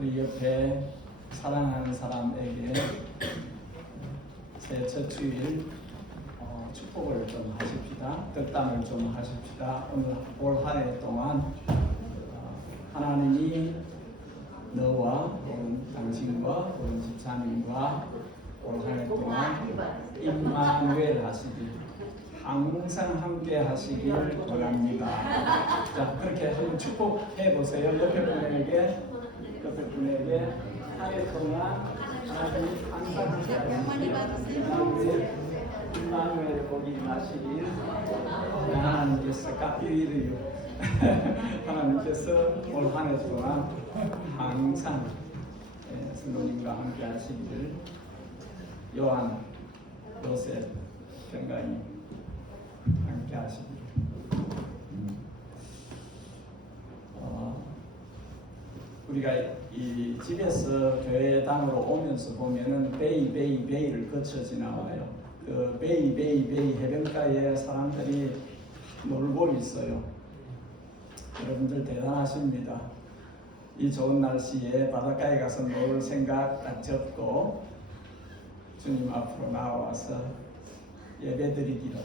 우리 옆에 사랑하는 사람에게 새 첫 주일 축복을 좀 하십시다. 덕담을 좀 하십시다. 오늘 올 한 해 동안 하나님이 너와 당신과 집사님과 올 한 해 동안 임마누엘 하시길 항상 함께 하시길 원합니다. 자, 그렇게 한번 축복해 보세요. 옆에 분에게 한 해 동안 하나님이 항상 함께 하시길 임마누엘 복이 나시길 하나님께서 까삐리르요 하나님께서 올 한 해 동안 항상 성도님과 함께 하시기를 요한, 요셉, 평강이 함께 하시기를. 우리가 이 집에서 교회당으로 오면서 보면은 베이를 거쳐 지나와요. 그 베이 해변가에 사람들이 놀고 있어요. 여러분들 대단하십니다. 이 좋은 날씨에 바닷가에 가서 놀 생각 딱 접고 주님 앞으로 나와서 예배드리기로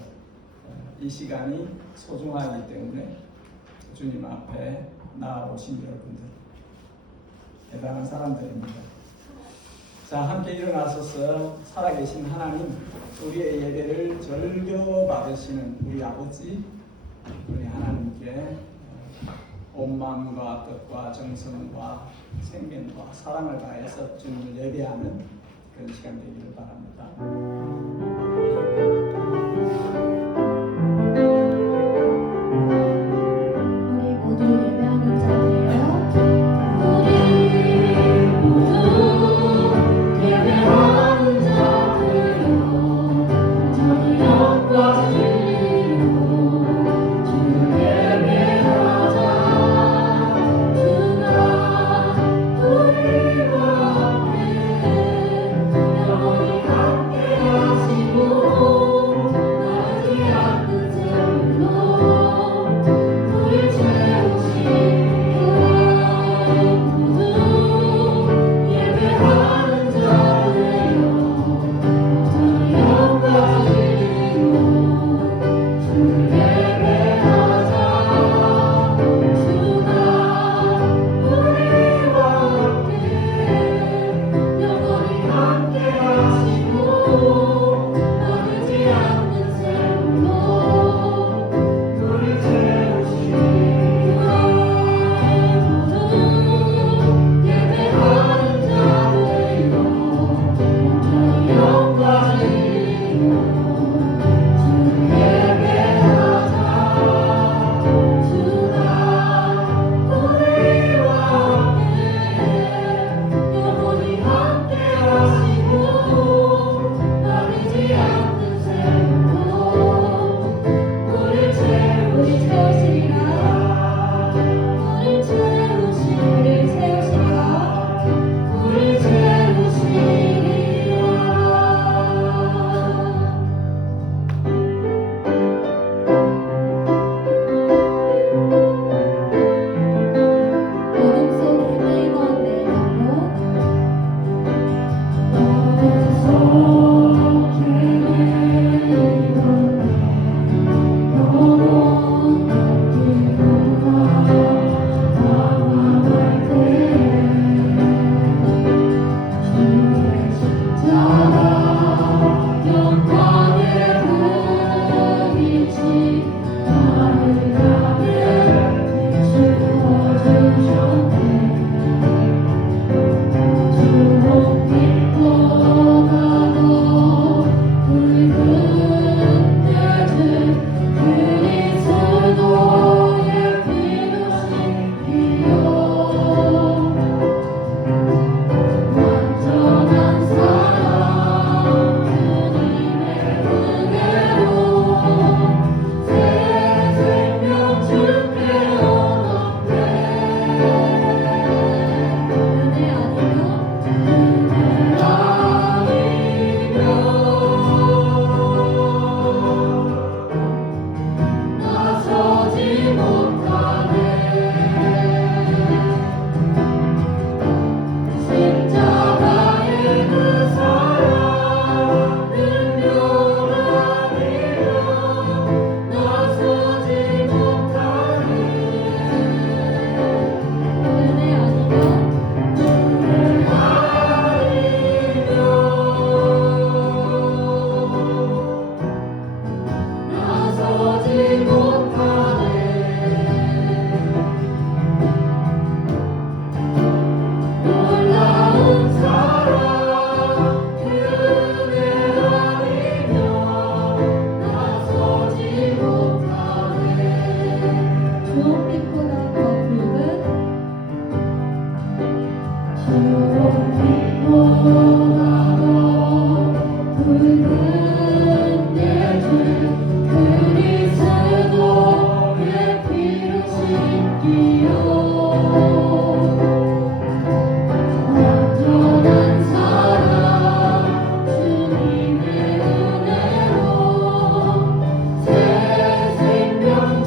이 시간이 소중하기 때문에 주님 앞에 나오신 여러분들 대단한 사람들입니다. 자, 함께 일어나셔서 살아계신 하나님, 우리의 예배를 절겨 받으시는 우리 아버지, 우리 하나님께 온 마음과 뜻과 정성과 생명과 사랑을 다해서 주님을 예배하는 그런 시간 되기를 바랍니다. 함께 하시고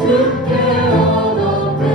주께 얻었네.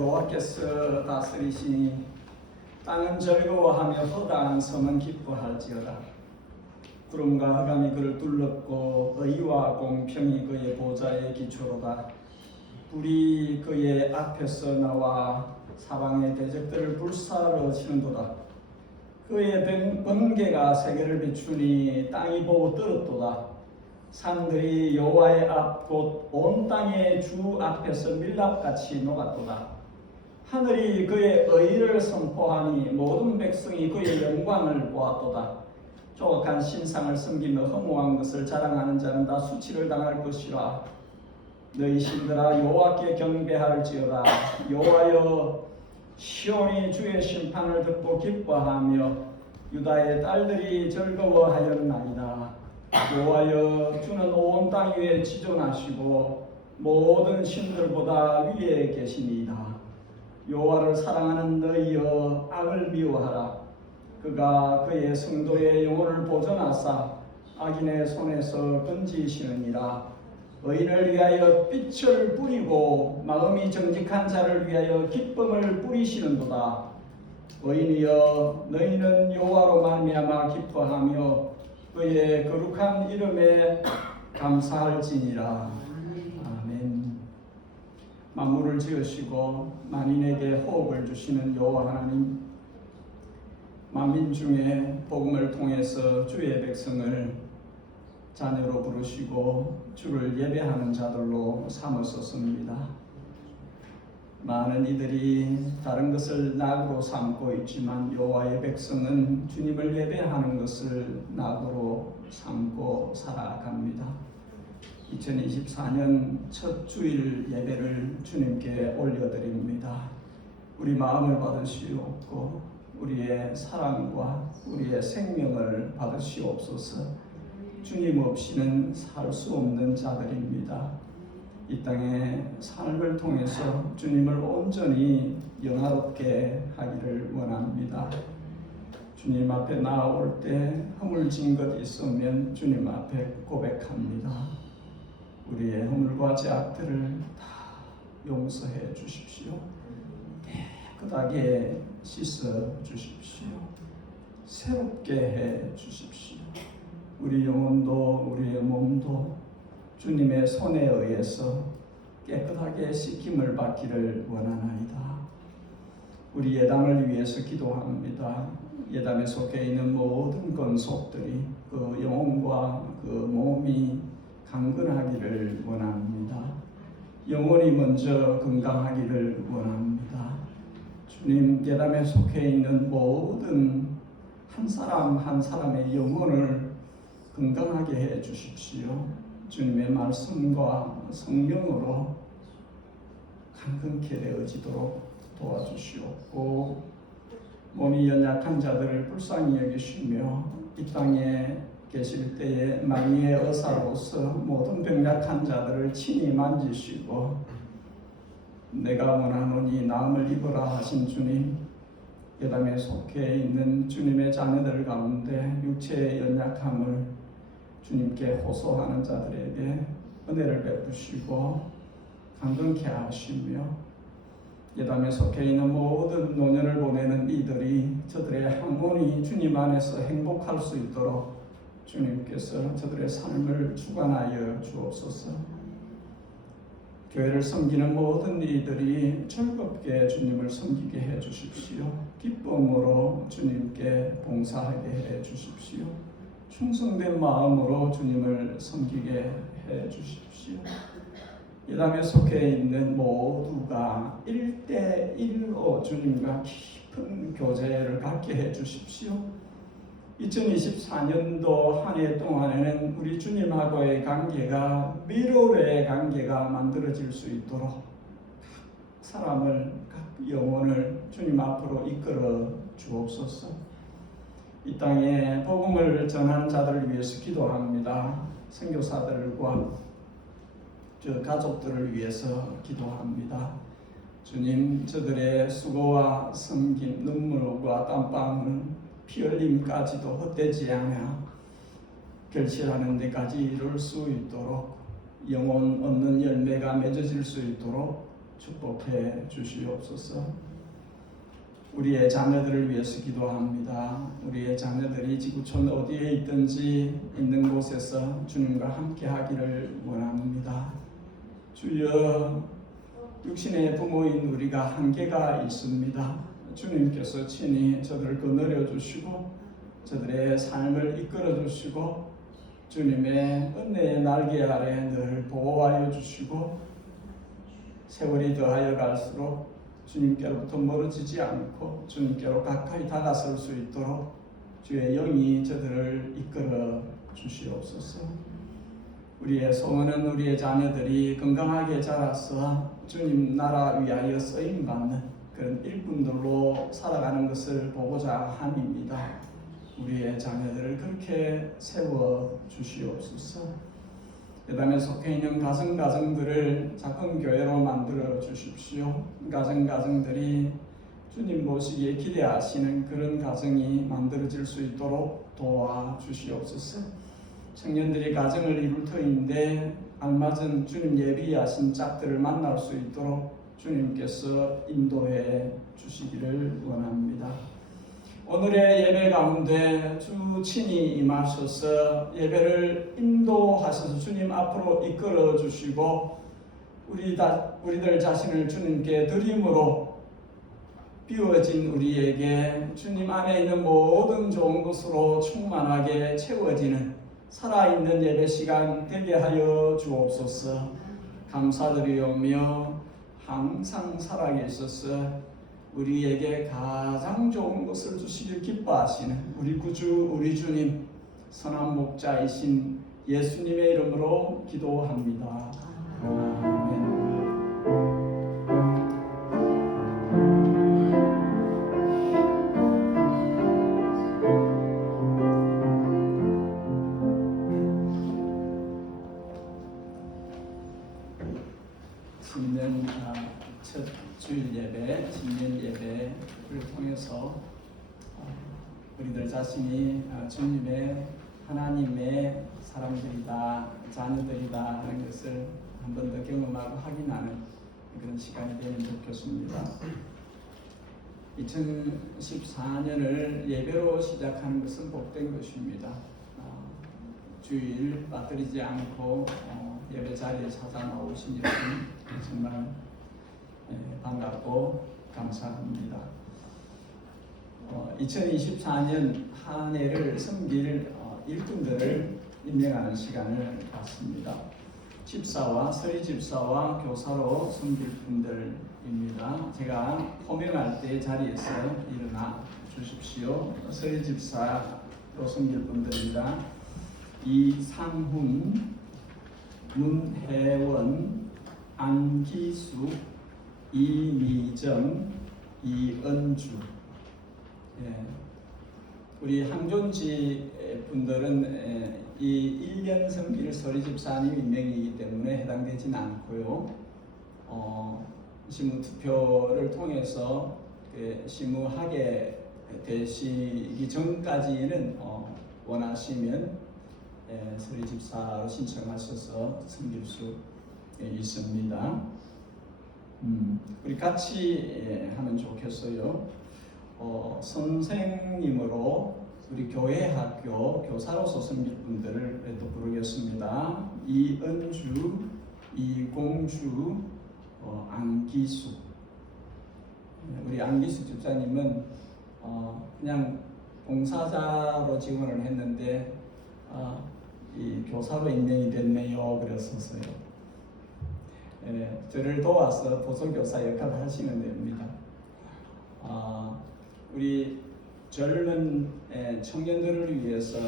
여호와께서 다스리시니 땅은 즐거워하며 허다한 성은 기뻐할지어다. 구름과 흑암이 그를 둘렀고 의와 공평이 그의 보좌의 기초로다. 불이 그의 앞에서 나와 사방의 대적들을 불사르러 치는도다. 그의 번개가 세계를 비추니 땅이 보고 떨었도다. 산들이 여호와의 앞 곧 온 땅의 주 앞에서 밀랍같이 녹았도다. 하늘이 그의 의를 선포하니 모든 백성이 그의 영광을 보았도다. 조각한 신상을 섬기며 허무한 것을 자랑하는 자는 다 수치를 당할 것이라. 너희 신들아 여호와께 경배할지어다. 여호와여, 시온이 주의 심판을 듣고 기뻐하며 유다의 딸들이 즐거워하였나이다. 여호와여, 주는 온 땅 위에 지존하시고 모든 신들보다 위에 계시니이다. 여호와를 사랑하는 너희여, 악을 미워하라. 그가 그의 성도의 영혼을 보존하사 악인의 손에서 건지시느니라. 의인을 위하여 빛을 뿌리고 마음이 정직한 자를 위하여 기쁨을 뿌리시는도다. 의인이여, 너희는 여호와로 말미암아 기뻐하며 그의 거룩한 이름에 감사할지니라. 아멘. 만물을 지으시고 만인에게 호흡을 주시는 여호와 하나님, 만민 중에 복음을 통해서 주의 백성을 자녀로 부르시고 주를 예배하는 자들로 삼으셨습니다. 많은 이들이 다른 것을 낙으로 삼고 있지만 여호와의 백성은 주님을 예배하는 것을 낙으로 삼고 살아갑니다. 2024년 첫 주일 예배를 주님께 올려드립니다. 우리 마음을 받으시옵고 우리의 사랑과 우리의 생명을 받으시옵소서. 주님 없이는 살 수 없는 자들입니다. 이 땅의 삶을 통해서 주님을 온전히 영화롭게 하기를 원합니다. 주님 앞에 나아올 때 허물진 것 있으면 주님 앞에 고백합니다. 우리의 허물과 죄악들을 다 용서해 주십시오. 깨끗하게 씻어 주십시오. 새롭게 해 주십시오. 우리 영혼도 우리의 몸도 주님의 손에 의해서 깨끗하게 씻김을 받기를 원하나이다. 우리 예담을 위해서 기도합니다. 예담에 속해 있는 모든 건속들이 그 영혼과 그 몸이 강건하기를 원합니다. 영혼이 먼저 건강하기를 원합니다. 주님, 예담에 속해 있는 모든 한 사람 한 사람의 영혼을 건강하게 해 주십시오. 주님의 말씀과 성령으로 강건케 되어지도록 도와주시옵고, 몸이 연약한 자들을 불쌍히 여기시며 이 땅에 계실 때에 만유의 의사로서 모든 병약한 자들을 친히 만지시고 내가 원하노니 나음을 입으라 하신 주님, 예담에 속해 있는 주님의 자녀들 가운데 육체의 연약함을 주님께 호소하는 자들에게 은혜를 베푸시고 강건케 하시며, 예담에 속해 있는 모든 노년을 보내는 이들이 저들의 영혼이 주님 안에서 행복할 수 있도록 주님께서 저들의 삶을 주관하여 주옵소서. 교회를 섬기는 모든 이들이 즐겁게 주님을 섬기게 해 주십시오. 기쁨으로 주님께 봉사하게 해 주십시오. 충성된 마음으로 주님을 섬기게 해 주십시오. 예담에 속해 있는 모두가 1대1로 주님과 깊은 교제를 갖게 해 주십시오. 2024년도 한 해 동안에는 우리 주님하고의 관계가 미로의 관계가 만들어질 수 있도록 각 사람을, 각 영혼을 주님 앞으로 이끌어 주옵소서. 이 땅에 복음을 전하는 자들을 위해서 기도합니다. 선교사들과 가족들을 위해서 기도합니다. 주님, 저들의 수고와 섬김, 눈물과 땀방울, 피 흘림까지도 헛되지 않아 결실하는 데까지 이룰 수 있도록, 영혼 얻는 열매가 맺어질 수 있도록 축복해 주시옵소서. 우리의 자녀들을 위해서 기도합니다. 우리의 자녀들이 지구촌 어디에 있든지 있는 곳에서 주님과 함께 하기를 원합니다. 주여, 육신의 부모인 우리가 한계가 있습니다. 주님께서 친히 저들을 거느려 주시고 저들의 삶을 이끌어 주시고 주님의 은혜의 날개 아래 늘 보호하여 주시고 세월이 더하여 갈수록 주님께로부터 멀어지지 않고 주님께로 가까이 다가설 수 있도록 주의 영이 저들을 이끌어 주시옵소서. 우리의 소원은 우리의 자녀들이 건강하게 자라서 주님 나라 위하여 쓰임받는 그런 일꾼들로 살아가는 것을 보고자 함입니다. 우리의 자녀들을 그렇게 세워 주시옵소서. 예담에 속해 있는 가정들을 작은 교회로 만들어 주십시오. 가정들이 주님 보시기에 기대하시는 그런 가정이 만들어질 수 있도록 도와주시옵소서. 청년들이 가정을 이룰 터인데 알맞은 주님 예비하신 짝들을 만날 수 있도록 주님께서 인도해 주시기를 원합니다. 오늘의 예배 가운데 주 친히 임하셔서 예배를 인도하셔서 주님 앞으로 이끌어 주시고 우리들 자신을 주님께 드림으로 비워진 우리에게 주님 안에 있는 모든 좋은 것으로 충만하게 채워지는 살아있는 예배 시간 되게 하여 주옵소서. 감사드리오며 항상 살아계셔서 우리에게 가장 좋은 것을 주시길 기뻐하시는 우리 구주 우리 주님 선한 목자이신 예수님의 이름으로 기도합니다. 아멘. 신년 첫 주일 예배, 신년 예배를 통해서 우리들 자신이 주님의 하나님의 사람들이다, 자녀들이다 하는 것을 한 번 더 경험하고 확인하는 그런 시간이 되면 좋겠습니다. 2014년을 예배로 시작하는 것은 복된 것입니다. 주일 빠뜨리지 않고 예배 자리에 찾아 나오신 여러분 정말 반갑고 감사합니다. 2024년 한 해를 섬길 일꾼들을 임명하는 시간을 갖습니다. 집사와 서리 집사와 교사로 섬길 분들입니다. 제가 호명할 때 자리에서 일어나 주십시오. 서리 집사로 섬길 분들입니다. 이상훈, 문혜원, 안기수, 이미정, 이은주. 우리 항존지 분들은 이 1년 섬길 서리 집사님 임명이기 때문에 해당되진 않고요. 시무 투표를 통해서 시무하게 되시기 전까지는 원하시면 서리 집사로 신청하셔서 섬길 수 있습니다. 우리 같이 하면 좋겠어요. 선생님으로 우리 교회 학교 교사로서 섬길 분들을 또 부르겠습니다. 이은주, 이공주, 안기수. 우리 안기수 집사님은 그냥 봉사자로 지원을 했는데 이 교사로 임명이 됐네요. 그랬었어요. 저를 도와서 보조교사 역할을 하시면 됩니다. 우리 젊은 청년들을 위해서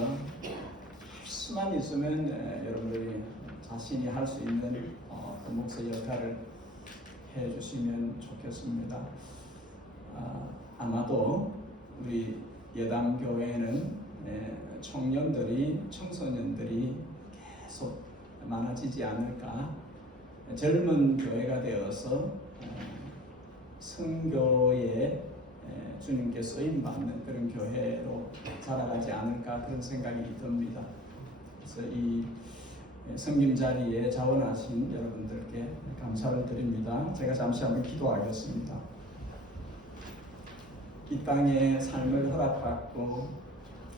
수만 있으면 여러분들이 자신이 할 수 있는 그 목사 역할을 해주시면 좋겠습니다. 아마도 우리 예담교회는 청소년들이 계속 많아지지 않을까. 젊은 교회가 되어서 선교에 주님께 쓰임받는 그런 교회로 자라가지 않을까 그런 생각이 듭니다. 그래서 이 섬김 자리에 자원하신 여러분들께 감사를 드립니다. 제가 잠시 한번 기도하겠습니다. 이 땅에 삶을 허락받고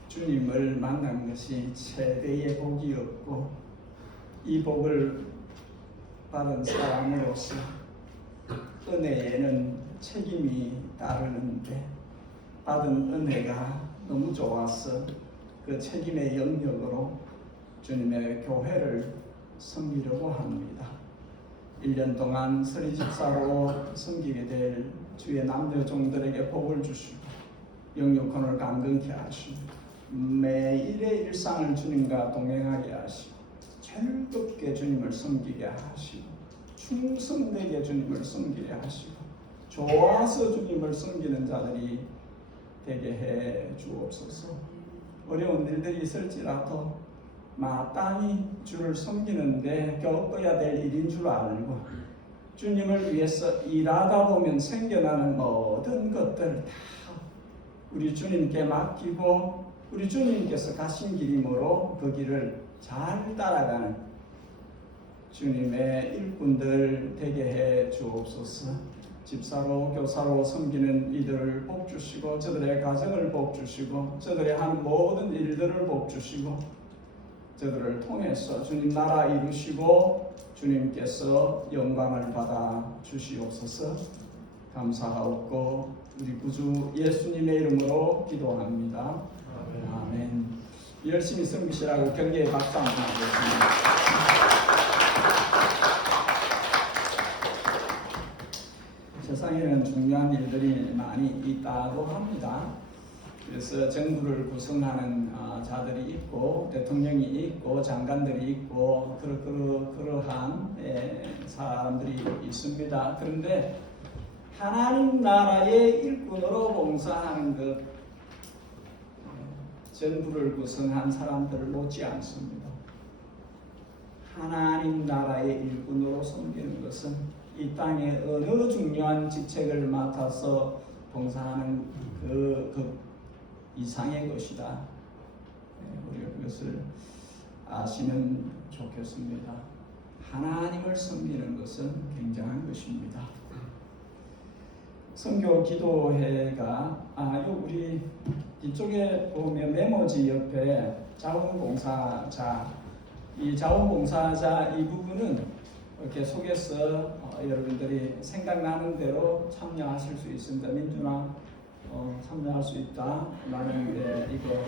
주님을 만난 것이 최대의 복이었고, 이 복을 받은 사람으로서 은혜에는 책임이 따르는데, 받은 은혜가 너무 좋아서 그 책임의 영역으로 주님의 교회를 섬기려고 합니다. 1년 동안 서리집사로 섬기게 될 주의 남녀 종들에게 복을 주시고 영육혼을 강건케 하시고 매일의 일상을 주님과 동행하게 하시고 즐겁게 주님을 섬기게 하시고 충성되게 주님을 섬기게 하시고 좋아서 주님을 섬기는 자들이 되게 해 주옵소서. 어려운 일들이 있을지라도 마땅히 주를 섬기는데 겪어야 될 일인 줄 알고 주님을 위해서 일하다 보면 생겨나는 모든 것들 다 우리 주님께 맡기고 우리 주님께서 가신 길이므로 그 길을 잘 따라가는 주님의 일꾼들 되게 해 주옵소서. 집사로 교사로 섬기는 이들을 복 주시고 저들의 가정을 복 주시고 저들의 하는 모든 일들을 복 주시고 저들을 통해서 주님 나라 이루시고 주님께서 영광을 받아 주시옵소서. 감사하옵고 우리 구주 예수님의 이름으로 기도합니다. 아멘. 열심히 섬기시라고 격려의 박수 한번 하겠습니다. 세상에는 중요한 일들이 많이 있다고 합니다. 그래서 정부를 구성하는 자들이 있고 대통령이 있고 장관들이 있고 그러한 사람들이 있습니다. 그런데 하나님 나라의 일꾼으로 봉사하는 것, 정부를 구성한 사람들을 못지 않습니다. 하나님 나라의 일꾼으로 섬기는 것은 이 땅에 어느 중요한 직책을 맡아서 봉사하는 그 이상의 것이다. 우리가 그것을 아시면 좋겠습니다. 하나님을 섬기는 것은 굉장한 것입니다. 선교 기도회가 우리 뒤쪽에 보면 메모지 옆에 자원봉사자, 이 자원봉사자 이 부분은 계속해서 여러분들이 생각나는 대로 참여하실 수 있습니다. 민준아 참여할 수 있다. 나는 이거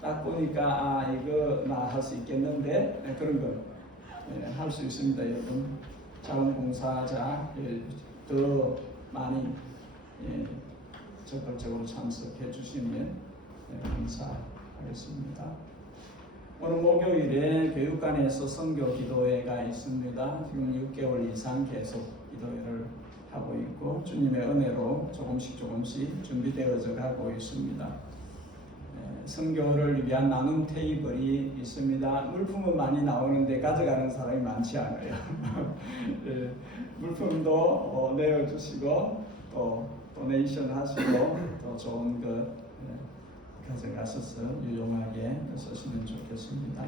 딱 보니까 이거 나 할 수 있겠는데 그런 거 할 수 있습니다. 여러분 자원봉사자 더 많이 적극적으로 참석해 주시면 감사하겠습니다. 오늘 목요일에 교육관에서 선교 기도회가 있습니다. 지금 6개월 이상 계속 기도회를 하고 있고 주님의 은혜로 조금씩 준비되어져 가고 있습니다. 선교를 위한 나눔 테이블이 있습니다. 물품은 많이 나오는데 가져가는 사람이 많지 않아요. 물품도 내어주시고 또 도네이션 하시고 또 좋은 것 가져가셔서 유용하게 쓰시면 좋겠습니다.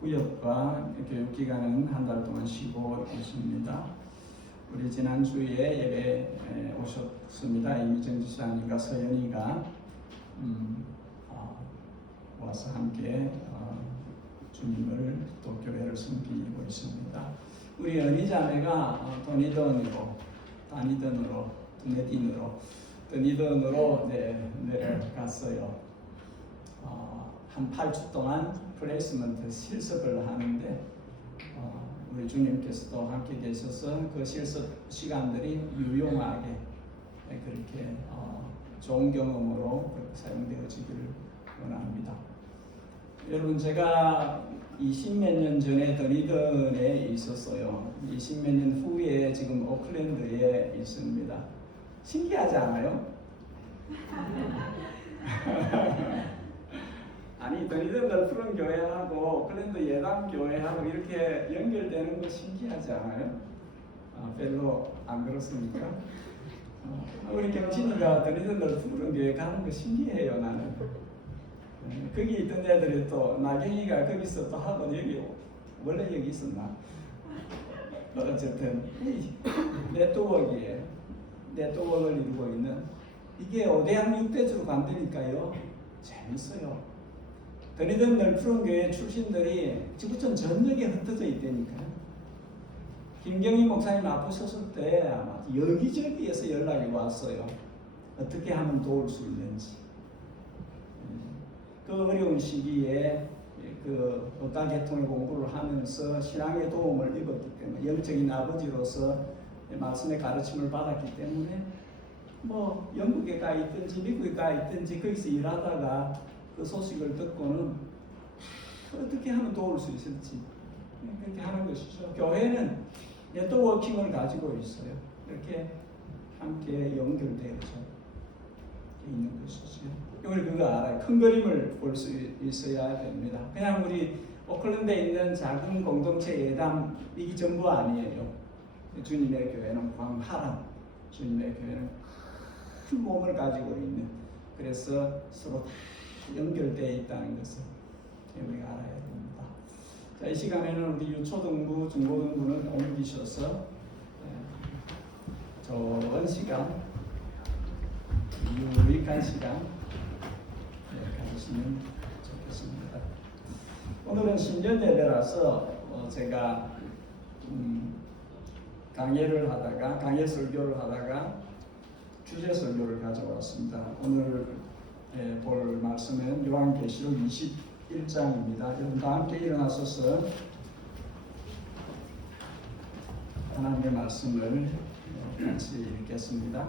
구역과 교육기간은 한 달 동안 쉬고 있습니다. 우리 지난주에 예배 오셨습니다. 이미정 지사님과 서연이가 와서 함께 주님을 또 교회를 섬기고 있습니다. 우리 언니자매가 다니던으로 내려갔어요. 한 8주 동안 플레이스먼트 실습을 하는데 우리 주님께서도 함께 계셔서 그 실습 시간들이 유용하게 그렇게 좋은 경험으로 사용되어지기를 원합니다. 여러분 제가 20몇 년 전에 더니던에 있었어요. 20몇 년 후에 지금 오클랜드에 있습니다. 신기하지 않아요? 아니 더니던 푸른 교회하고 오클랜드 예담 교회하고 이렇게 연결되는 거 신기하지 않아요? 별로 안 그렇습니까? 우리 경진이가 더니던 푸른 교회 가는 거 신기해요. 나는 거기 있던 애들이 또 나경이가 거기서 또 하고 여기 원래 여기 있었나? 어쨌든 이 네트워크에 네트워크를 이루고 있는 이게 5대양 6대주로 간다니까요. 재밌어요. 더니든 널푸른 교회 출신들이 지구촌 전역에 흩어져 있다니까요. 김경희 목사님 아프셨을 때 아마 여기저기에서 연락이 왔어요. 어떻게 하면 도울 수 있는지. 그 어려운 시기에 그 어가계통의 공부를 하면서 신앙의 도움을 입었기 때문에 영적인 아버지로서 말씀의 가르침을 받았기 때문에 뭐 영국에 가 있든지 미국에 가 있든지 거기서 일하다가 그 소식을 듣고는 어떻게 하면 도울 수 있을지 그렇게 하는 것이죠. 교회는 네트워킹을 가지고 있어요. 이렇게 함께 연결되어서 있는 것이죠. 우리 그거 알아요. 큰 그림을 볼 수 있어야 됩니다. 그냥 우리 오클랜드에 있는 작은 공동체 예담 이게 전부 아니에요. 주님의 교회는 광활한 주님의 교회는 큰 몸을 가지고 있는 그래서 서로 다 연결되어 있다는 것을 우리가 알아야 됩니다. 자, 이 시간에는 우리 유초등부, 중고등부는 옮기셔서 좋은 시간 유익한 시간 가지시면 좋겠습니다. 오늘은 신년 예배라서 제가 강예 설교를 하다가 주제 설교를 가져왔습니다. 오늘 볼 말씀은 요한계시록 21장입니다. 여러분 다 함께 일어나셔서 하나님의 말씀을 같이 읽겠습니다.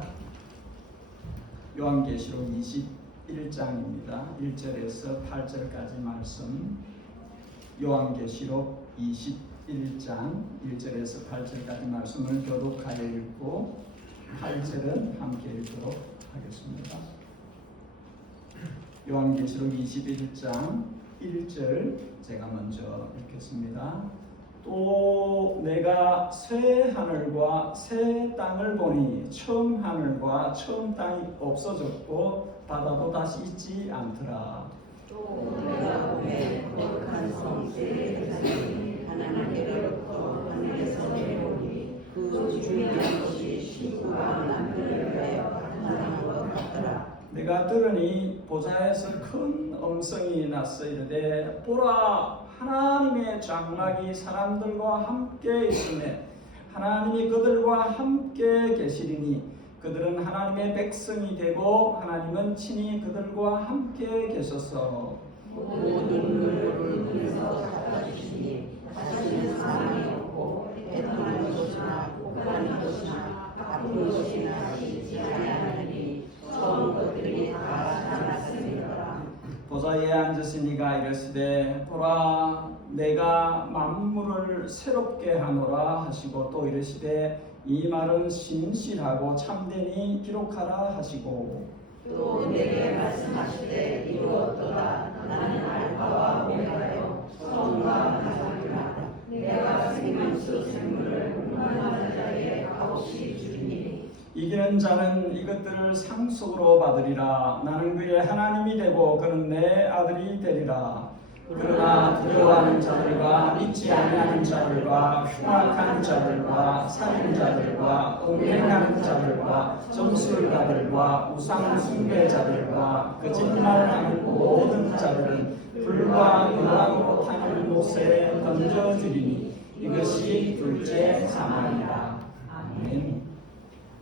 요한계시록 21장입니다. 1절에서 8절까지 말씀. 요한계시록 21장 1절에서 8절까지 말씀을 교독하여 읽고 8절은 함께 읽도록 하겠습니다. 요한계시록 21장 1절 제가 먼저 읽겠습니다. 또 내가 새 하늘과 새 땅을 보니 처음 하늘과 처음 땅이 없어졌고 바다도 다시 있지 않더라. 또 내가 보매 거룩한 성읍에 자기 하나님께로부터 하늘에서 내려오니 그 주인의 것이 신부가 남편을 위하여 나타난 것 같더라. 내가 들으니 보좌에서 큰 음성이 났어 이르되 보라 하나님의 장막이 사람들과 함께 있으매 하나님이 그들과 함께 계시리니 그들은 하나님의 백성이 되고 하나님은 친히 그들과 함께 계셔서 모든 눈물을 눈에서 닦아주시니 다시는 사망이 없고 애통하는 것이나 곡하는 것이나 아픈 것이나 있지 아니하리니 처음 것들이 다 나타났으니라. 보좌에 앉으시니가 이르시되 보라 내가 만물을 새롭게 하노라 하시고 또 이르시되 이 말은 신실하고 참되니 기록하라 하시고 또 내게 말씀하시되 이루었도다. 나는 알파와 오메가요 처음과 마지막이라. 내가 생명수 생물을 공부하는 자에게 값없이 주리니 이기는 자는 이것들을 상속으로 받으리라. 나는 그의 하나님이 되고 그는 내 아들이 되리라. 그러나 두려워하는 자들과 믿지 아니하는 자들과 흉악한 자들과 살인자들과 음행하는 자들과 점술가들과 우상 숭배자들과 거짓말하는 모든 자들은 불과 유황으로 타는 못에 던져지리니 이것이 둘째 사망이라. 아멘.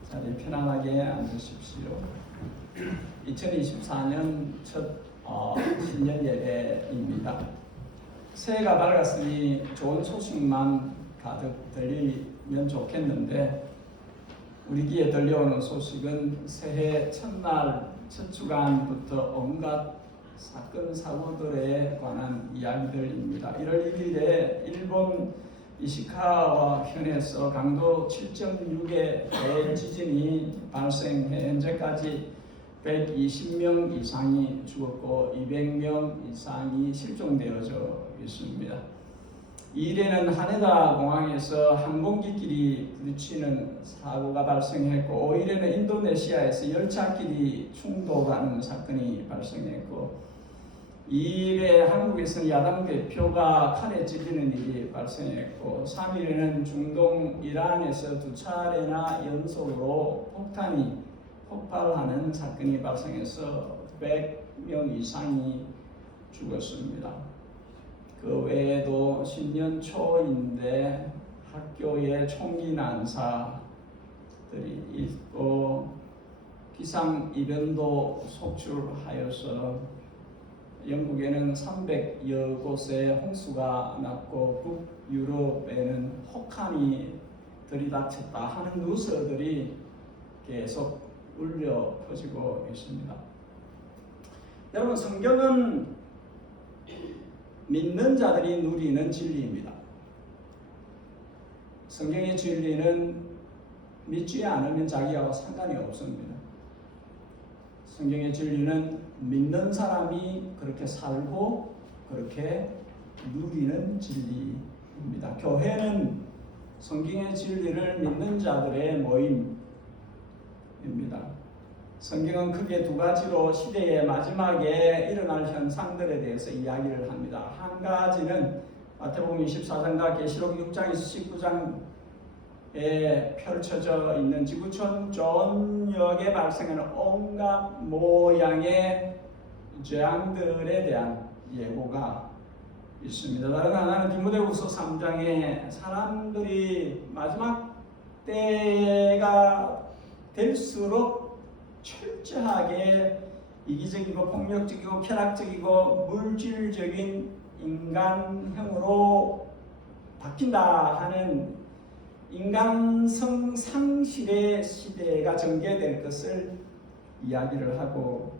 자리 편안하게 앉으십시오. 2024년 첫 신년 예배입니다. 새해가 밝았으니 좋은 소식만 가득 들리면 좋겠는데 우리 귀에 들려오는 소식은 새해 첫날 첫 주간부터 온갖 사건 사고들에 관한 이야기들입니다. 1월 1일에 일본 이시카와 현에서 강도 7.6의 대지진이 발생해 현재까지 120명 이상이 죽었고 200명 이상이 실종되어져 있습니다. 2일에는 하네다 공항에서 항공기끼리 부딪히는 사고가 발생했고 5일에는 인도네시아에서 열차끼리 충돌하는 사건이 발생했고 2일에 한국에서는 야당 대표가 칼에 찔리는 일이 발생했고 3일에는 중동 이란에서 2차례나 연속으로 폭탄이 폭발하는 사건이 발생해서 100명 이상이 죽었습니다. 그 외에도 신년 초인데 학교에 총기 난사들이 있고 기상이변도 속출하여서 영국에는 300여 곳에 홍수가 났고 북유럽에는 혹한이 들이닥쳤다 하는 뉴스들이 계속 울려 퍼지고 있습니다. 여러분, 성경은 믿는 자들이 누리는 진리입니다. 성경의 진리는 믿지 않으면 자기하고 상관이 없습니다. 성경의 진리는 믿는 사람이 그렇게 살고 그렇게 누리는 진리입니다. 교회는 성경의 진리를 믿는 자들의 모임입니다. 성경은 크게 두 가지로 시대의 마지막에 일어날 현상들에 대해서 이야기를 합니다. 한 가지는 마태복음 24장과 계시록 6장에서 19장에 펼쳐져 있는 지구촌 전역에 발생하는 온갖 모양의 재앙들에 대한 예고가 있습니다. 다른 하나는 디모데후서 3장에 사람들이 마지막 때가 될수록 철저하게 이기적이고 폭력적이고 쾌락적이고 물질적인 인간형으로 바뀐다 하는 인간성 상실의 시대가 전개될 것을 이야기를 하고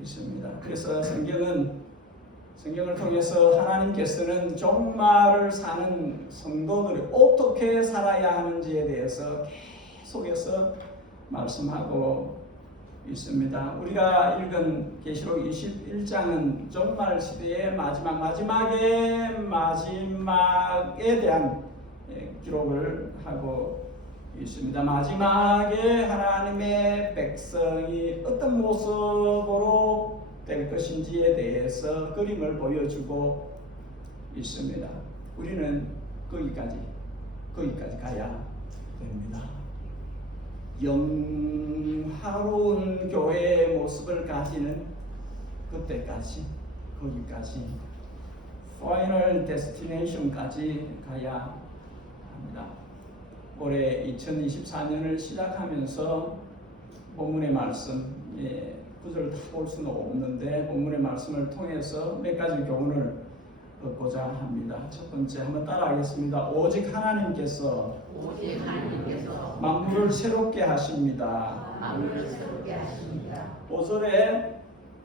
있습니다. 그래서 성경을 통해서 하나님께서는 종말을 사는 성도들이 어떻게 살아야 하는지에 대해서 계속해서 말씀하고 있습니다. 우리가 읽은 계시록 21장은 종말 시대의 마지막에 대한 기록을 하고 있습니다. 마지막에 하나님의 백성이 어떤 모습으로 될 것인지에 대해서 그림을 보여주고 있습니다. 우리는 거기까지 가야 됩니다. 영화로운 교회의 모습을 가지는 그때까지, 거기까지, 파이널 데스티네이션까지 가야 합니다. 올해 2024년을 시작하면서 본문의 말씀, 구절을 다 볼 수는 없는데 본문의 말씀을 통해서 몇 가지 교훈을 얻고자 합니다. 첫 번째, 한번 따라하겠습니다. 오직 하나님께서 만물을 새롭게 하십니다. 5절에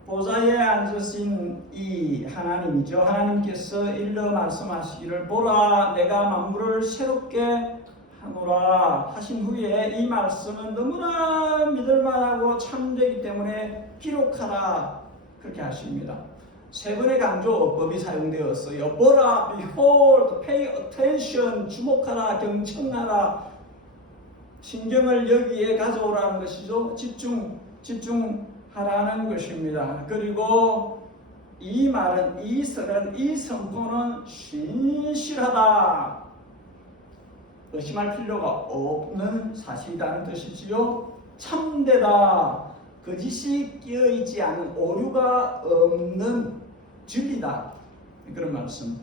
보좌에 앉으신 이 하나님이죠. 하나님께서 일러 말씀하시기를 보라 내가 만물을 새롭게 하노라 하신 후에 이 말씀은 너무나 믿을만하고 참되기 때문에 기록하라 그렇게 하십니다. 세 번의 강조어법이 사용되었어요. 보라, behold, pay attention, 주목하라, 경청하라, 신경을 여기에 가져오라는 것이죠. 집중하라는 것입니다. 그리고 이 말은, 이 선포는 신실하다, 의심할 필요가 없는 사실이라는 뜻이지요. 참되다, 거짓이 끼어있지 않은 오류가 없는 진리다, 그런 말씀입니다.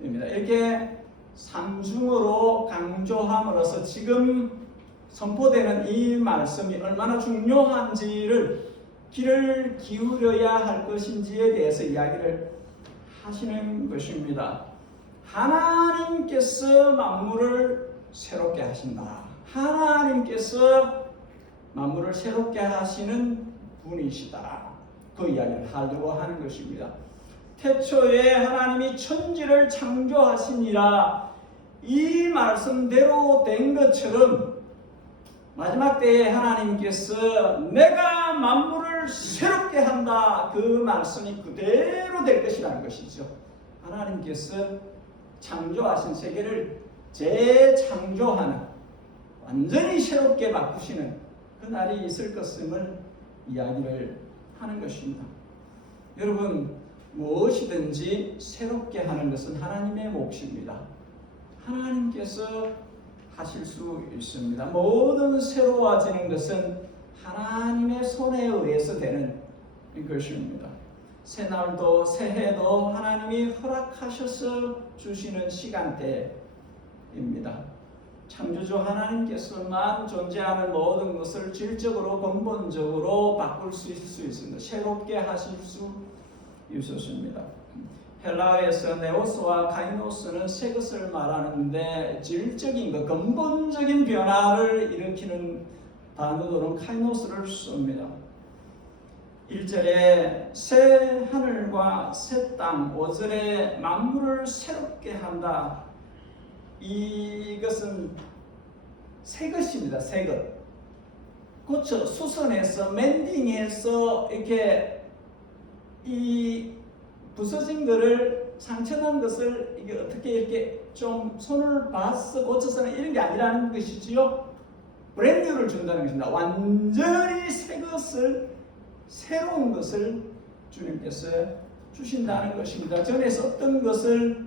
이렇게 삼중으로 강조함으로써 지금 선포되는 이 말씀이 얼마나 중요한지를 귀를 기울여야 할 것인지에 대해서 이야기를 하시는 것입니다. 하나님께서 만물을 새롭게 하신다. 하나님께서 만물을 새롭게 하시는 분이시다. 그 이야기를 하려고 하는 것입니다. 태초에 하나님이 천지를 창조하시니라, 이 말씀대로 된 것처럼 마지막 때에 하나님께서 내가 만물을 새롭게 한다, 그 말씀이 그대로 될 것이라는 것이죠. 하나님께서 창조하신 세계를 재창조하는, 완전히 새롭게 바꾸시는 그 날이 있을 것임을 이야기를 하는 것입니다. 여러분, 무엇이든지 새롭게 하는 것은 하나님의 몫입니다. 하나님께서 하실 수 있습니다. 모든 새로워지는 것은 하나님의 손에 의해서 되는 것입니다. 새날도 새해도 하나님이 허락하셔서 주시는 시간대입니다. 창조주 하나님께서만 존재하는 모든 것을 질적으로 근본적으로 바꿀 수 있을 수 있습니다. 새롭게 하실 수 있었습니다. 헬라어에서 네오스와 카이노스는 새 것을 말하는데 질적인 것, 근본적인 변화를 일으키는 단어로는 카이노스를 씁니다. 1절에 새 하늘과 새 땅, 5절에 만물을 새롭게 한다. 이것은 새 것입니다. 새 것. 고쳐 수선해서 멘딩해서 이렇게 이 부서진 것을 상처난 것을 이게 어떻게 이렇게 좀 손을 봐서 고쳐서는 이런 게 아니라는 것이지요. 브랜뉴를 준다는 것입니다. 완전히 새 것을 새로운 것을 주님께서 주신다는 것입니다. 전에 썼던 것을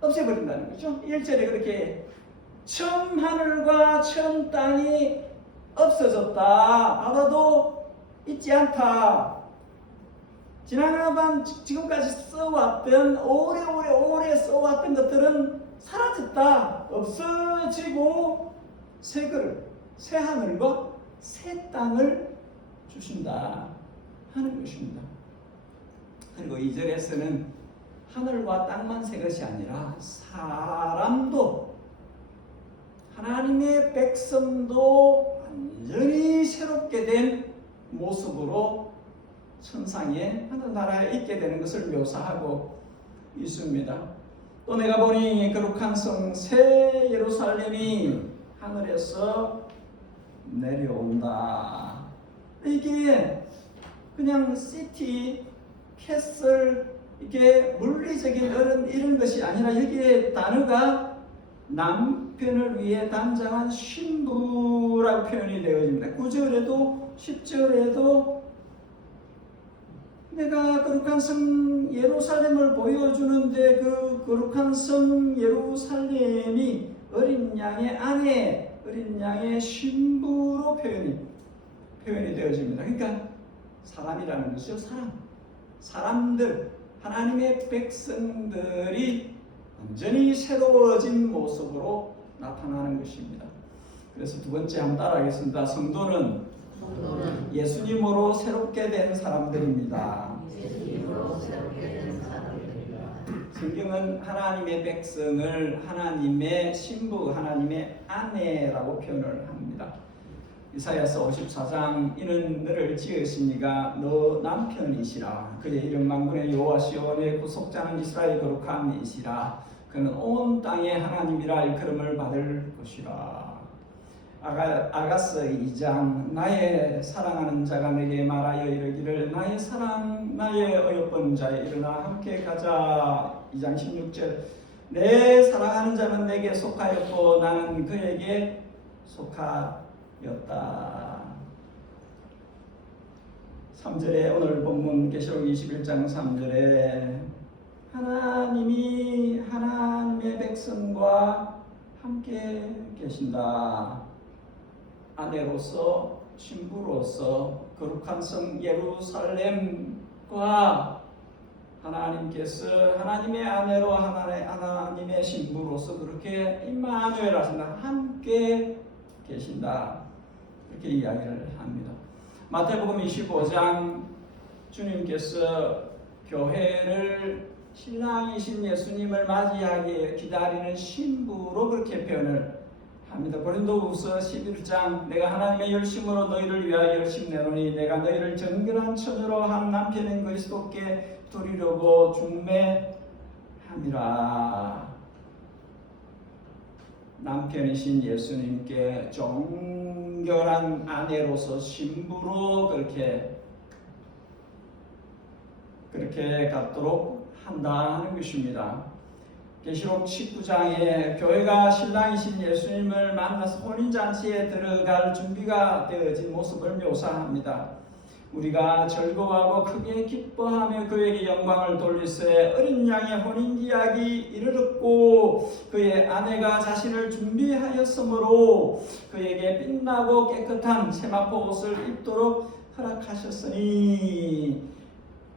없애버린다는 거죠. 1절에 그렇게 처음 하늘과 처음 땅이 없어졌다. 바다도 있지 않다. 지난번 지금까지 써왔던 오래 써왔던 것들은 사라졌다. 없어지고 새 그릇, 새 하늘과 새 땅을 주신다 하는 것입니다. 그리고 2절에서는 하늘과 땅만 새 것이 아니라 사람도 하나님의 백성도 완전히 새롭게 된 모습으로 천상에 하늘나라에 있게 되는 것을 묘사하고 있습니다. 또 내가 보니 거룩한 성 새 예루살렘이 하늘에서 내려온다. 이게 그냥 시티, 캐슬, 이게 물리적인 이런 것이 아니라 여기에 단어가 남편을 위해 단장한 신부라고 표현이 되어집니다. 9절에도 10절에도 내가 거룩한 성 예루살렘을 보여주는데 그 거룩한 성 예루살렘이 어린 양의 아내, 어린 양의 신부로 표현이 되어집니다. 그러니까 사람이라는 것이죠. 사람들, 하나님의 백성들이 완전히 새로워진 모습으로 나타나는 것입니다. 그래서 두 번째 한번 따라하겠습니다. 성도는 예수님으로 새롭게 된 사람들입니다. 성경은 하나님의 백성을 하나님의 신부, 하나님의 아내라고 표현을 합니다. 이사야서 54장 이는 너를 지으시니가 너 남편이시라. 그의 이름 만군의 여호와 시온의 구속자는 이스라엘 거룩한 이시라. 그는 온 땅의 하나님이라 일컬음을 받을 것이라. 아가서 2장 나의 사랑하는 자가 내게 말하여 이르기를 나의 사랑 나의 어여쁜 자여 일어나 함께 가자. 2장 16절 내 사랑하는 자는 내게 속하였고 나는 그에게 속하였다. 3절에 오늘 본문 계시록 21장 3절에 하나님이 하나님의 백성과 함께 계신다. 아내로서 신부로서 거룩한 성 예루살렘과 하나님께서 하나님의 아내로 하나님의 신부로서 그렇게 임마누엘 하신다. 함께 계신다. 그렇게 이야기를 합니다. 마태복음 25장 주님께서 교회를 신랑이신 예수님을 맞이하게 기다리는 신부로 그렇게 표현을 합니다. 고린도후서 11장 내가 하나님의 열심으로 너희를 위하여 열심 내노니 내가 너희를 정결한 처녀로 한 남편인 그리스도께 드리려고 중매함이라. 남편이신 예수님께 정결한 아내로서 신부로 그렇게 갖도록 한다는 것입니다. 계시록 19장에 교회가 신랑이신 예수님을 만나서 혼인잔치에 들어갈 준비가 되어진 모습을 묘사합니다. 우리가 즐거워하고 크게 기뻐하며 그에게 영광을 돌리세. 어린 양의 혼인기약이 이르렀고 그의 아내가 자신을 준비하였으므로 그에게 빛나고 깨끗한 세마포 옷을 입도록 허락하셨으니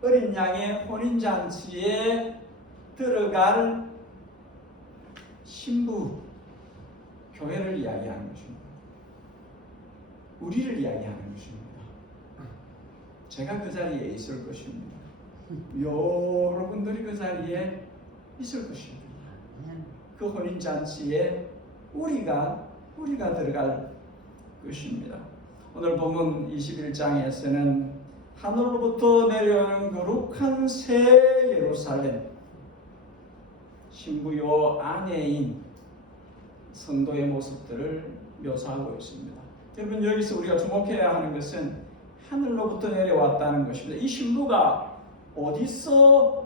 어린 양의 혼인잔치에 들어갈 신부, 교회를 이야기하는 것입니다. 우리를 이야기하는 것입니다. 제가 그 자리에 있을 것입니다. 여러분들이 그 자리에 있을 것입니다. 그 혼인잔치에 우리가 들어갈 것입니다. 오늘 본문 21장에서는 하늘로부터 내려오는 거룩한 새 예루살렘, 신부요 아내인 성도의 모습들을 묘사하고 있습니다. 여러분, 여기서 우리가 주목해야 하는 것은 하늘로부터 내려왔다는 것입니다. 이 신부가 어디서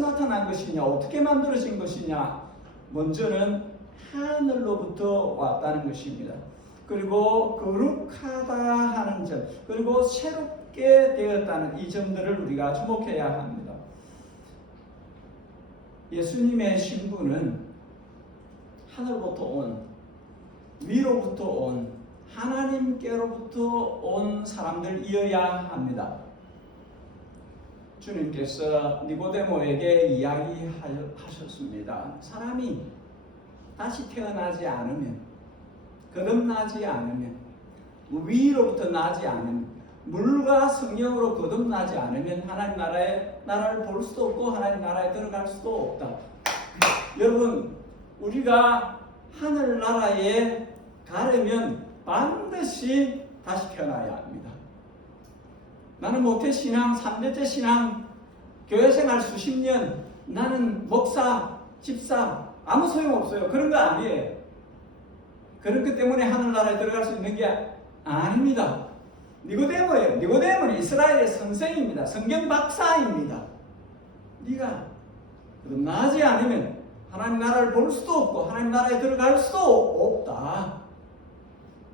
나타난 것이냐, 어떻게 만들어진 것이냐, 먼저는 하늘로부터 왔다는 것입니다. 그리고 거룩하다 하는 점, 그리고 새롭게 되었다는 이 점들을 우리가 주목해야 합니다. 예수님의 신부는 하늘로부터 온, 위로부터 온, 하나님께로부터 온 사람들이어야 합니다. 주님께서 니고데모에게 이야기하셨습니다. 사람이 다시 태어나지 않으면, 거듭나지 않으면, 위로부터 나지 않으면, 물과 성령으로 거듭나지 않으면 하나님 나라를 볼 수도 없고 하나님 나라에 들어갈 수도 없다. 여러분, 우리가 하늘나라에 가려면 반드시 다시 태어나야 합니다. 나는 모태신앙, 3대째 신앙, 교회생활 수십 년, 나는 목사, 집사, 아무 소용없어요. 그런 거 아니에요. 그렇기 때문에 하늘나라에 들어갈 수 있는 게 아닙니다. 니고데모예요. 니고데모는 이스라엘의 선생입니다. 성경 박사입니다. 네가 나지 않으면 하나님 나라를 볼 수도 없고 하나님 나라에 들어갈 수도 없다.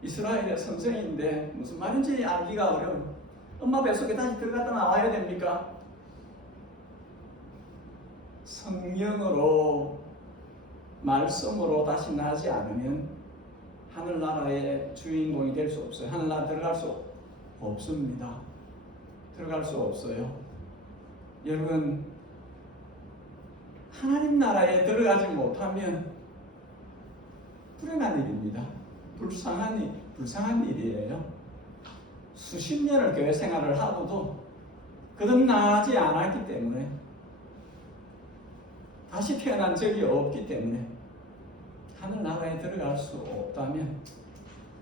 이스라엘의 선생인데 무슨 말인지 알기가 어려워요. 엄마 뱃속에 다시 들어갔다 나와야 됩니까? 성령으로, 말씀으로 다시 나지 않으면 하늘나라의 주인공이 될 수 없어요. 하늘나라 들어갈 수 없습니다. 들어갈 수 없어요. 여러분, 하나님 나라에 들어가지 못하면 불행한 일입니다. 불쌍한 일이에요. 수십 년을 교회 생활을 하고도 거듭나지 않았기 때문에, 다시 태어난 적이 없기 때문에 하늘나라에 들어갈 수 없다면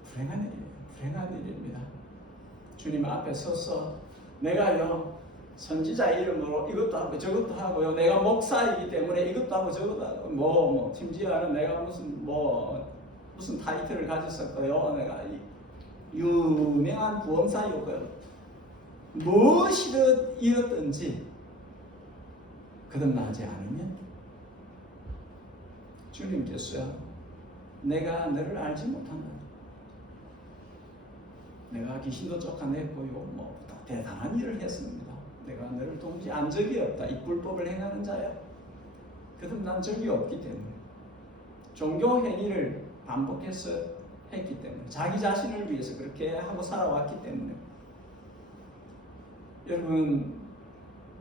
불행한 일입니다. 주님 앞에 서서 내가요 선지자 이름으로 이것도 하고 저것도 하고요, 내가 목사이기 때문에 이것도 하고 저것도 하고 심지어는 내가 무슨 타이틀을 가졌었고요, 내가 유명한 부원사였고요, 무엇이든지 거듭나지 않으면 주님께서 내가 너를 알지 못한다. 내가 귀신도 쫓아내고요, 대단한 일을 했습니다. 내가 너를 통지한 적이 없다. 이 불법을 행하는 자야. 거듭난 적이 없기 때문에, 종교 행위를 반복해서 했기 때문에, 자기 자신을 위해서 그렇게 하고 살아왔기 때문에, 여러분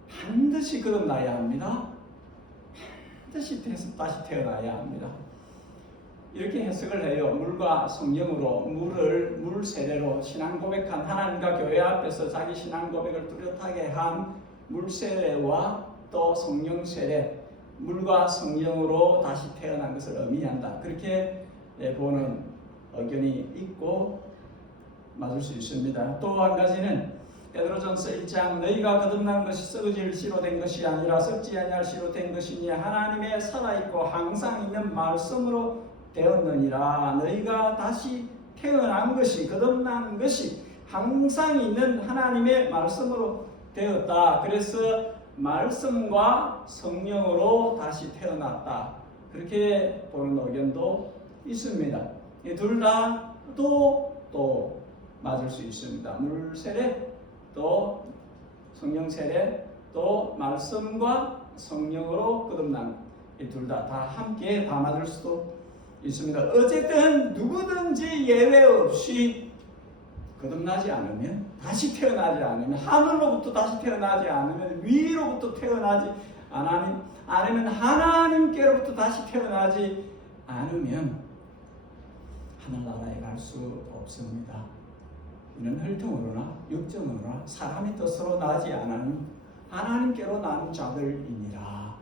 반드시 거듭나야 합니다. 반드시 다시 태어나야 합니다. 이렇게 해석을 해요. 물과 성령으로, 물 세례로 신앙 고백한, 하나님과 교회 앞에서 자기 신앙 고백을 뚜렷하게 한 물 세례와 또 성령 세례, 물과 성령으로 다시 태어난 것을 의미한다. 그렇게 보는 의견이 있고 맞을 수 있습니다. 또 한 가지는 베드로전서 1장, 너희가 거듭난 것이 썩어질 씨로 된 것이 아니라 썩지 아니할 씨로 된 것이니 하나님의 살아있고 항상 있는 말씀으로 되었느니라. 너희가 다시 태어난 것이, 거듭난 것이 항상 있는 하나님의 말씀으로 되었다. 그래서 말씀과 성령으로 다시 태어났다. 그렇게 보는 의견도 있습니다. 이 둘 다 또 맞을 수 있습니다. 물 세례 또 성령 세례, 또 말씀과 성령으로 거듭남, 이 둘 다 함께 다 맞을 수도 있습니다. 어쨌든 누구든지 예외 없이 거듭나지 않으면, 다시 태어나지 않으면, 하늘로부터 다시 태어나지 않으면, 위로부터 태어나지 않으면, 하나님께로부터 다시 태어나지 않으면 하늘나라에 갈 수 없습니다. 이는 혈통으로나 육정으로나 사람의 뜻으로 나지 않은 하나님께로 난 자들이니라.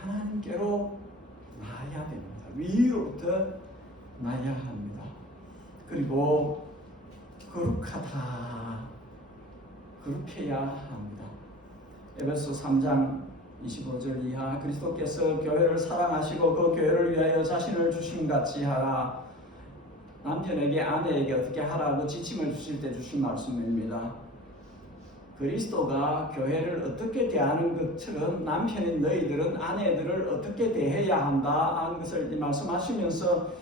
하나님께로 나야 됩니다. 위로부터 나야 합니다. 그리고 거룩하다. 거룩해야 합니다. 에베소 3장 25절 이하 그리스도께서 교회를 사랑하시고 그 교회를 위하여 자신을 주신 같이 하라. 남편에게 아내에게 어떻게 하라고 지침을 주실 때 주신 말씀입니다. 그리스도가 교회를 어떻게 대하는 것처럼 남편인 너희들은 아내들을 어떻게 대해야 한다 하는 것을 말씀하시면서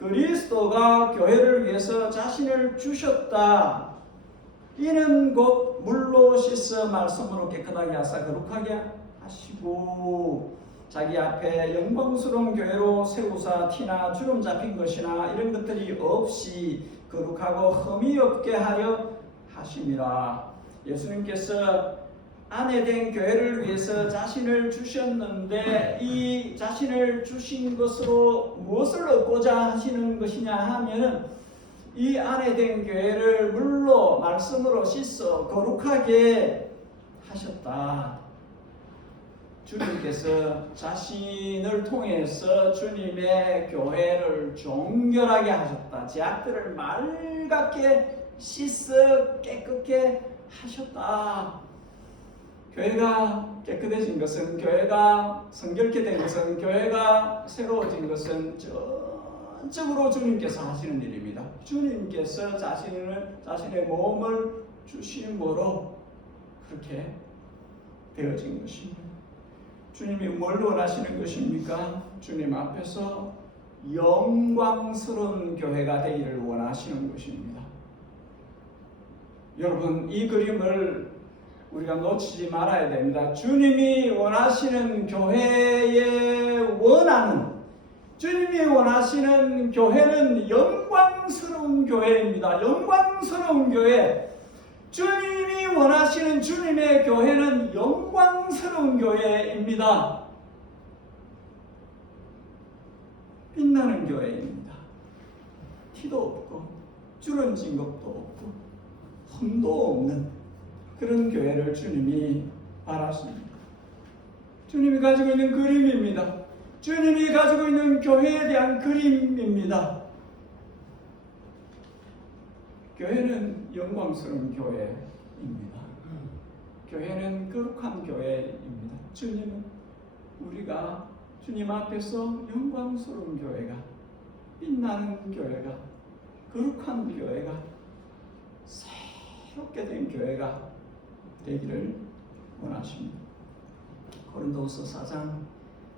그리스도가 교회를 위해서 자신을 주셨다. 이는 곧 물로 씻어 말씀으로 깨끗하게 하사 거룩하게 하시고 자기 앞에 영광스러운 교회로 세우사 티나 주름 잡힌 것이나 이런 것들이 없이 거룩하고 흠이 없게 하려 하심이라. 예수님께서 아내된 교회를 위해서 자신을 주셨는데 이 자신을 주신 것으로 무엇을 얻고자 하시는 것이냐 하면은 이 아내된 교회를 물로 말씀으로 씻어 거룩하게 하셨다. 주님께서 자신을 통해서 주님의 교회를 정결하게 하셨다. 죄악들을 맑게 씻어 깨끗게 하셨다. 교회가 깨끗해진 것은, 교회가 성결케 된 것은, 교회가 새로워진 것은 전적으로 주님께서 하시는 일입니다. 주님께서 자신의 몸을 주심으로 그렇게 되어진 것입니다. 주님이 뭘 원하시는 것입니까? 주님 앞에서 영광스러운 교회가 되기를 원하시는 것입니다. 여러분, 이 그림을 우리가 놓치지 말아야 됩니다. 주님이 원하시는 주님이 원하시는 교회는 영광스러운 교회입니다. 영광스러운 교회. 주님이 원하시는 주님의 교회는 영광스러운 교회입니다. 빛나는 교회입니다. 티도 없고 주름진 것도 없고 흠도 없는 그런 교회를 주님이 바라십니다. 주님이 가지고 있는 그림입니다. 주님이 가지고 있는 교회에 대한 그림입니다. 교회는 영광스러운 교회입니다. 교회는 거룩한 교회입니다. 주님은 우리가 주님 앞에서 영광스러운 교회가, 빛나는 교회가, 거룩한 교회가, 새롭게 된 교회가 되기를 원하십니다. 고린도후서 4장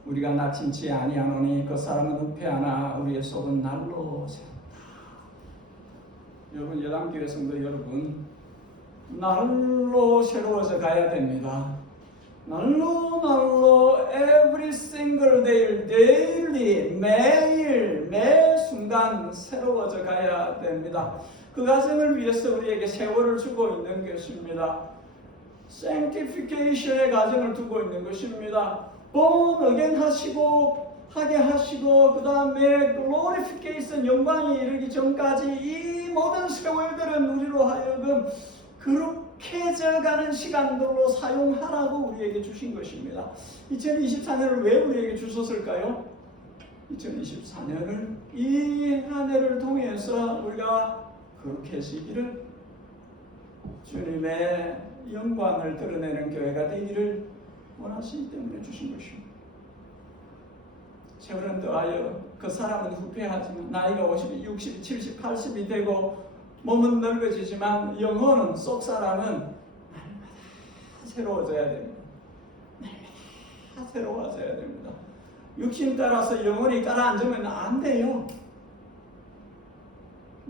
우리가 나침치 아니하노니 그 사람은 은폐하나 우리의 속은 날로 새롭다. 여러분, 여담교회 성도 여러분, 날로 새로워져 가야 됩니다. 날로 every single day, daily, 매일, 매 순간 새로워져 가야 됩니다. 그 과정을 위해서 우리에게 세월을 주고 있는 것입니다. sanctification의 과정을 두고 있는 것입니다. born again 하게 하시고 그 다음에 glorification, 영광이 이르기 전까지 이 모든 세월들은 우리로 하여금 그룩해져 가는 시간들로 사용하라고 우리에게 주신 것입니다. 2024년을 왜 우리에게 주셨을까요? 2024년을 이 한 해를 통해서 우리가 거룩해지기를, 주님의 영광을 드러내는 교회가 되기를 원하시기 때문에 주신 것입니다. 세월은 더하여 그 사람은 후퇴하지만 나이가 50, 60, 70, 80이 되고 몸은 늙어지지만 영혼은, 속 사람은 날마다 새로워져야 됩니다. 날마다 새로워져야 됩니다. 육신 따라서 영혼이 가라앉으면 안 돼요.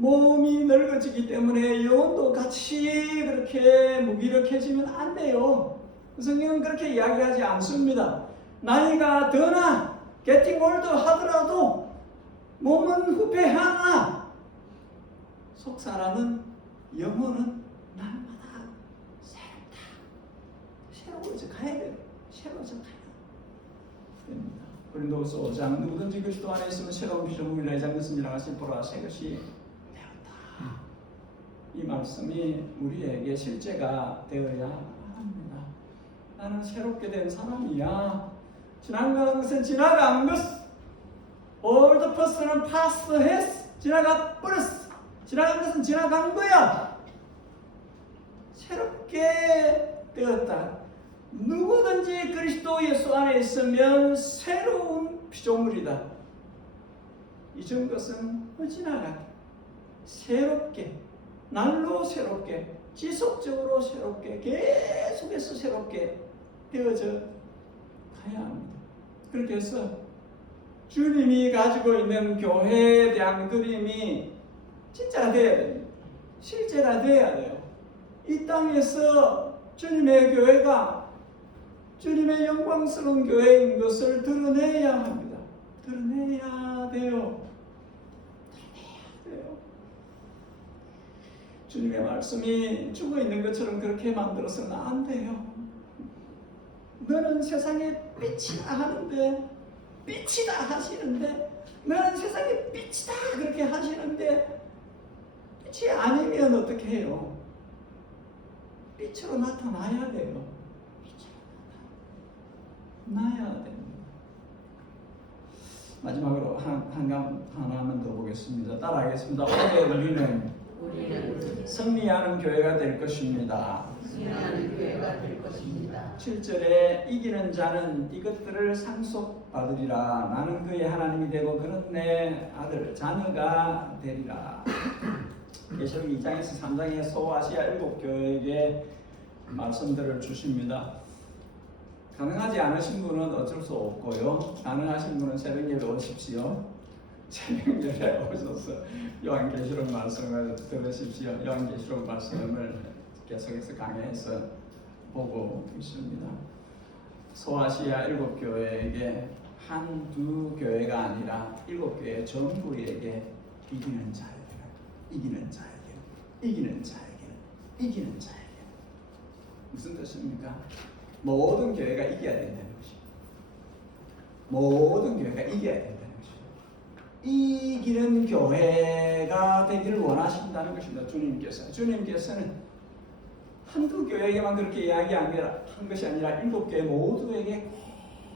몸이 늙어지기 때문에 영혼도 같이 그렇게 무기력해지면 안 돼요. 성경은 그렇게 이야기하지 않습니다. 나이가 드나 getting older 하더라도 몸은 후패하나 속사라는 영혼은 날마다 새롭다. 새로워져 가야 돼요. 새로워져 가야 됩니다. 고린도후서 5장 누구든지 그리스도 안에 있으면 새로운 피조물이라 이전 것은 지나갔으니 보라 새 것이 되었다. 이 말씀이 우리에게 실제가 되어야 합니다. 나는 새롭게 된 사람이야. 지나간 것은 지나간 것. All the person은 past has 지나가 버렸어. 지나간 것은 지나간 거야. 새롭게 되었다. 누구든지 그리스도 예수 안에 있으면 새로운 피조물이다. 이전 것은 지나가게 새롭게 날로 새롭게 지속적으로 새롭게 계속해서 새롭게 되어져 가야 합니다. 그렇게 해서 주님이 가지고 있는 교회에 대한 그림이 진짜가 되어야 됩니다. 실제가 되어야 돼요. 이 땅에서 주님의 교회가 주님의 영광스러운 교회인 것을 드러내야 합니다. 드러내야 돼요. 드러내야 돼요. 주님의 말씀이 죽어 있는 것처럼 그렇게 만들어서는 안 돼요. 너는 세상에 빛이다 하는데 빛이다 하시는데 너는 세상에 빛이다 그렇게 하시는데 빛이 아니면 어떻게 해요? 빛으로 나타나야 돼요. 빛으로 나타나야 됩니다. 마지막으로 하나만 더 보겠습니다. 따라하겠습니다. 올해 우리는 승리하는 교회가 될 것입니다. 승리하는 교회가 될 것입니다. 7절에 이기는 자는 이것들을 상속받으리라. 나는 그의 하나님이 되고 그는 내 아들 자녀가 되리라. 계시록 2장에서 3장에 소아시아 7교회에게 말씀들을 주십니다. 가능하지 않으신 분은 어쩔 수 없고요. 가능하신 분은 새벽예배 오십시오. 새벽예배 오셔서 요한계시록 말씀을 들으십시오. 요한계시록 말씀을 계속해서 강의해서 보고 있습니다. 소아시아 7교회에게 한두 교회가 아니라 7교회 전부에게 이기는 자에게 이기는 자에게 이기는 자에게 이기는 자에게 무슨 뜻입니까? 모든 교회가 이겨야 된다는 것입니다. 모든 교회가 이겨야 된다는 것입니다. 이기는 교회가 되기를 원하신다는 것입니다. 주님께서는 한두 교회에게만 그렇게 이야기한 것이 아니라 7교회 모두에게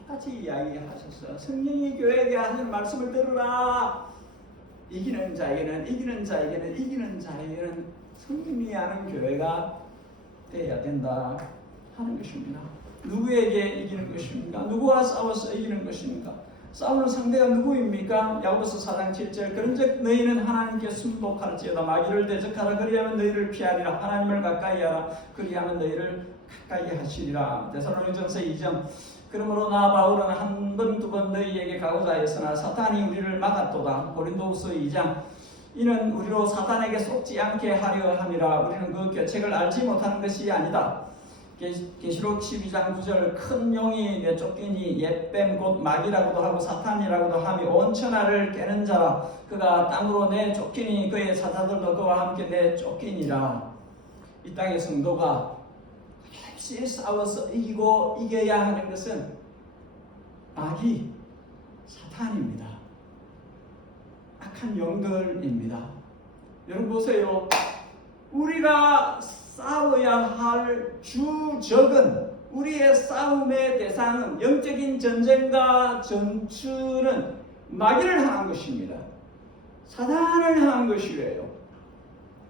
같이 이야기하셔서 성령이 교회에게 하는 말씀을 들으라. 이기는 자에게는 성령이 하는 교회가 되어야 된다 하는 것입니다. 누구에게 이기는 것입니까? 누구와 싸워서 이기는 것입니까? 싸우는 상대가 누구입니까? 야고보서 4장 7절 그런즉 너희는 하나님께 순복할지어다 마귀를 대적하라 그리하면 너희를 피하리라. 하나님을 가까이 하라 그리하면 너희를 가까이 하시리라. 데살로니전서 2장 그러므로 나 바울은 한 번 두 번 너희에게 가고자 했으나 사탄이 우리를 막았도다. 고린도후서 2장 이는 우리로 사탄에게 속지 않게 하려 함이라. 우리는 그 계책을 알지 못하는 것이 아니다. 계시록 12장 9절 큰 용이 내쫓기니 옛뱀 곧 마귀라고도 하고 사탄이라고도 함이 온 천하를 깨는 자라. 그가 땅으로 내쫓기니 그의 사자들도 그와 함께 내쫓기니라. 이 땅의 성도가 같이 싸워서 이겨야 하는 것은 마귀, 사탄입니다. 악한 영들입니다. 여러분 보세요. 우리가 싸워야 할 주적은 우리의 싸움의 대상은 영적인 전쟁과 전투는 마귀를 향한 것입니다. 사탄을 향한 것이에요.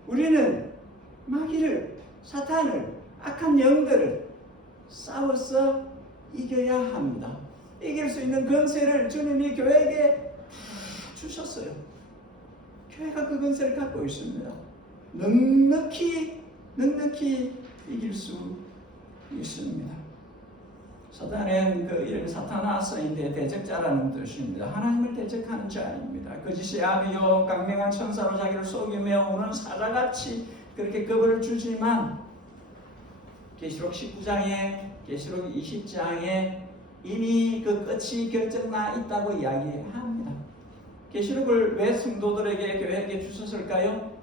우리는 마귀를, 사탄을, 악한 영들을 싸워서 이겨야 합니다. 이길 수 있는 권세를 주님이 교회에게 주셨어요. 교회가 그 권세를 갖고 있습니다. 넉넉히 이길 수 있습니다. 사탄은 그 이름이 사타나스인데 대적자라는 뜻입니다. 하나님을 대적하는 자입니다. 거짓의 아비요 강명한 천사로 자기를 속이며 오는 사자같이 그렇게 겁을 주지만 계시록 19장에 계시록 20장에 이미 그 끝이 결정나 있다고 이야기합니다. 계시록을 왜 성도들에게 교회에게 주셨을까요?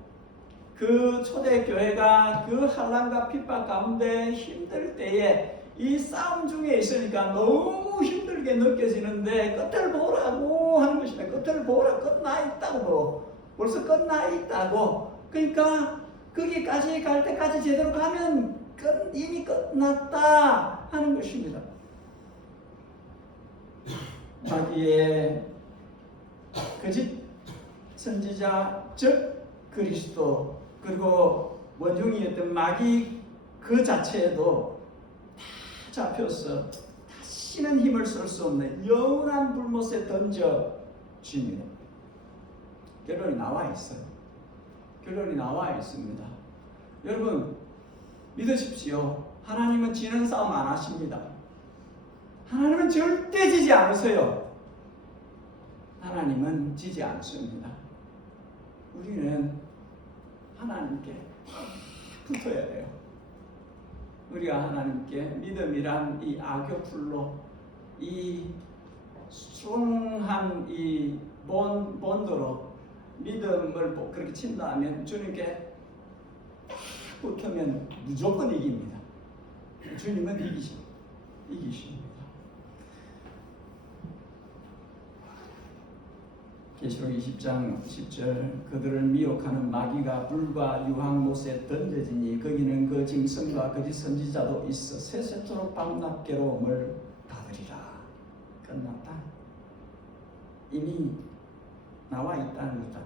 그 초대교회가 그 환난과 핍박 가운데 힘들 때에 이 싸움 중에 있으니까 너무 힘들게 느껴지는데 끝을 보라고 하는 것입니다. 끝을 보라. 끝나 있다고. 벌써 끝나 있다고. 그러니까 거기까지 갈 때까지 제대로 가면 이미 끝났다 하는 것입니다. 마귀의 거짓 선지자 즉 그리스도 그리고 원흉이었던 마귀 그 자체에도 다 잡혀서 다시는 힘을 쓸 수 없는 영원한 불못에 던져집니다. 결론이 나와 있어요. 결론이 나와 있습니다. 여러분 믿으십시오. 하나님은 지는 싸움 안 하십니다. 하나님은 절대 지지 않으세요. 하나님은 지지 않습니다. 우리는 하나님께 붙어야 돼요. 우리가 하나님께 믿음이란 이 악교풀로 이 숭한 이 본드로 믿음을 그렇게 친다면 주님께 딱 붙으면 무조건 이깁니다. 주님은 이기십니다. 계시록 20장 10절 그들을 미혹하는 마귀가 불과 유황못에 던져지니 거기는 그 짐승과 거짓 선지자도 있어 세세토록 밤낮괴로움을 받으리라. 끝났다. 이미 나와 있다는 것이.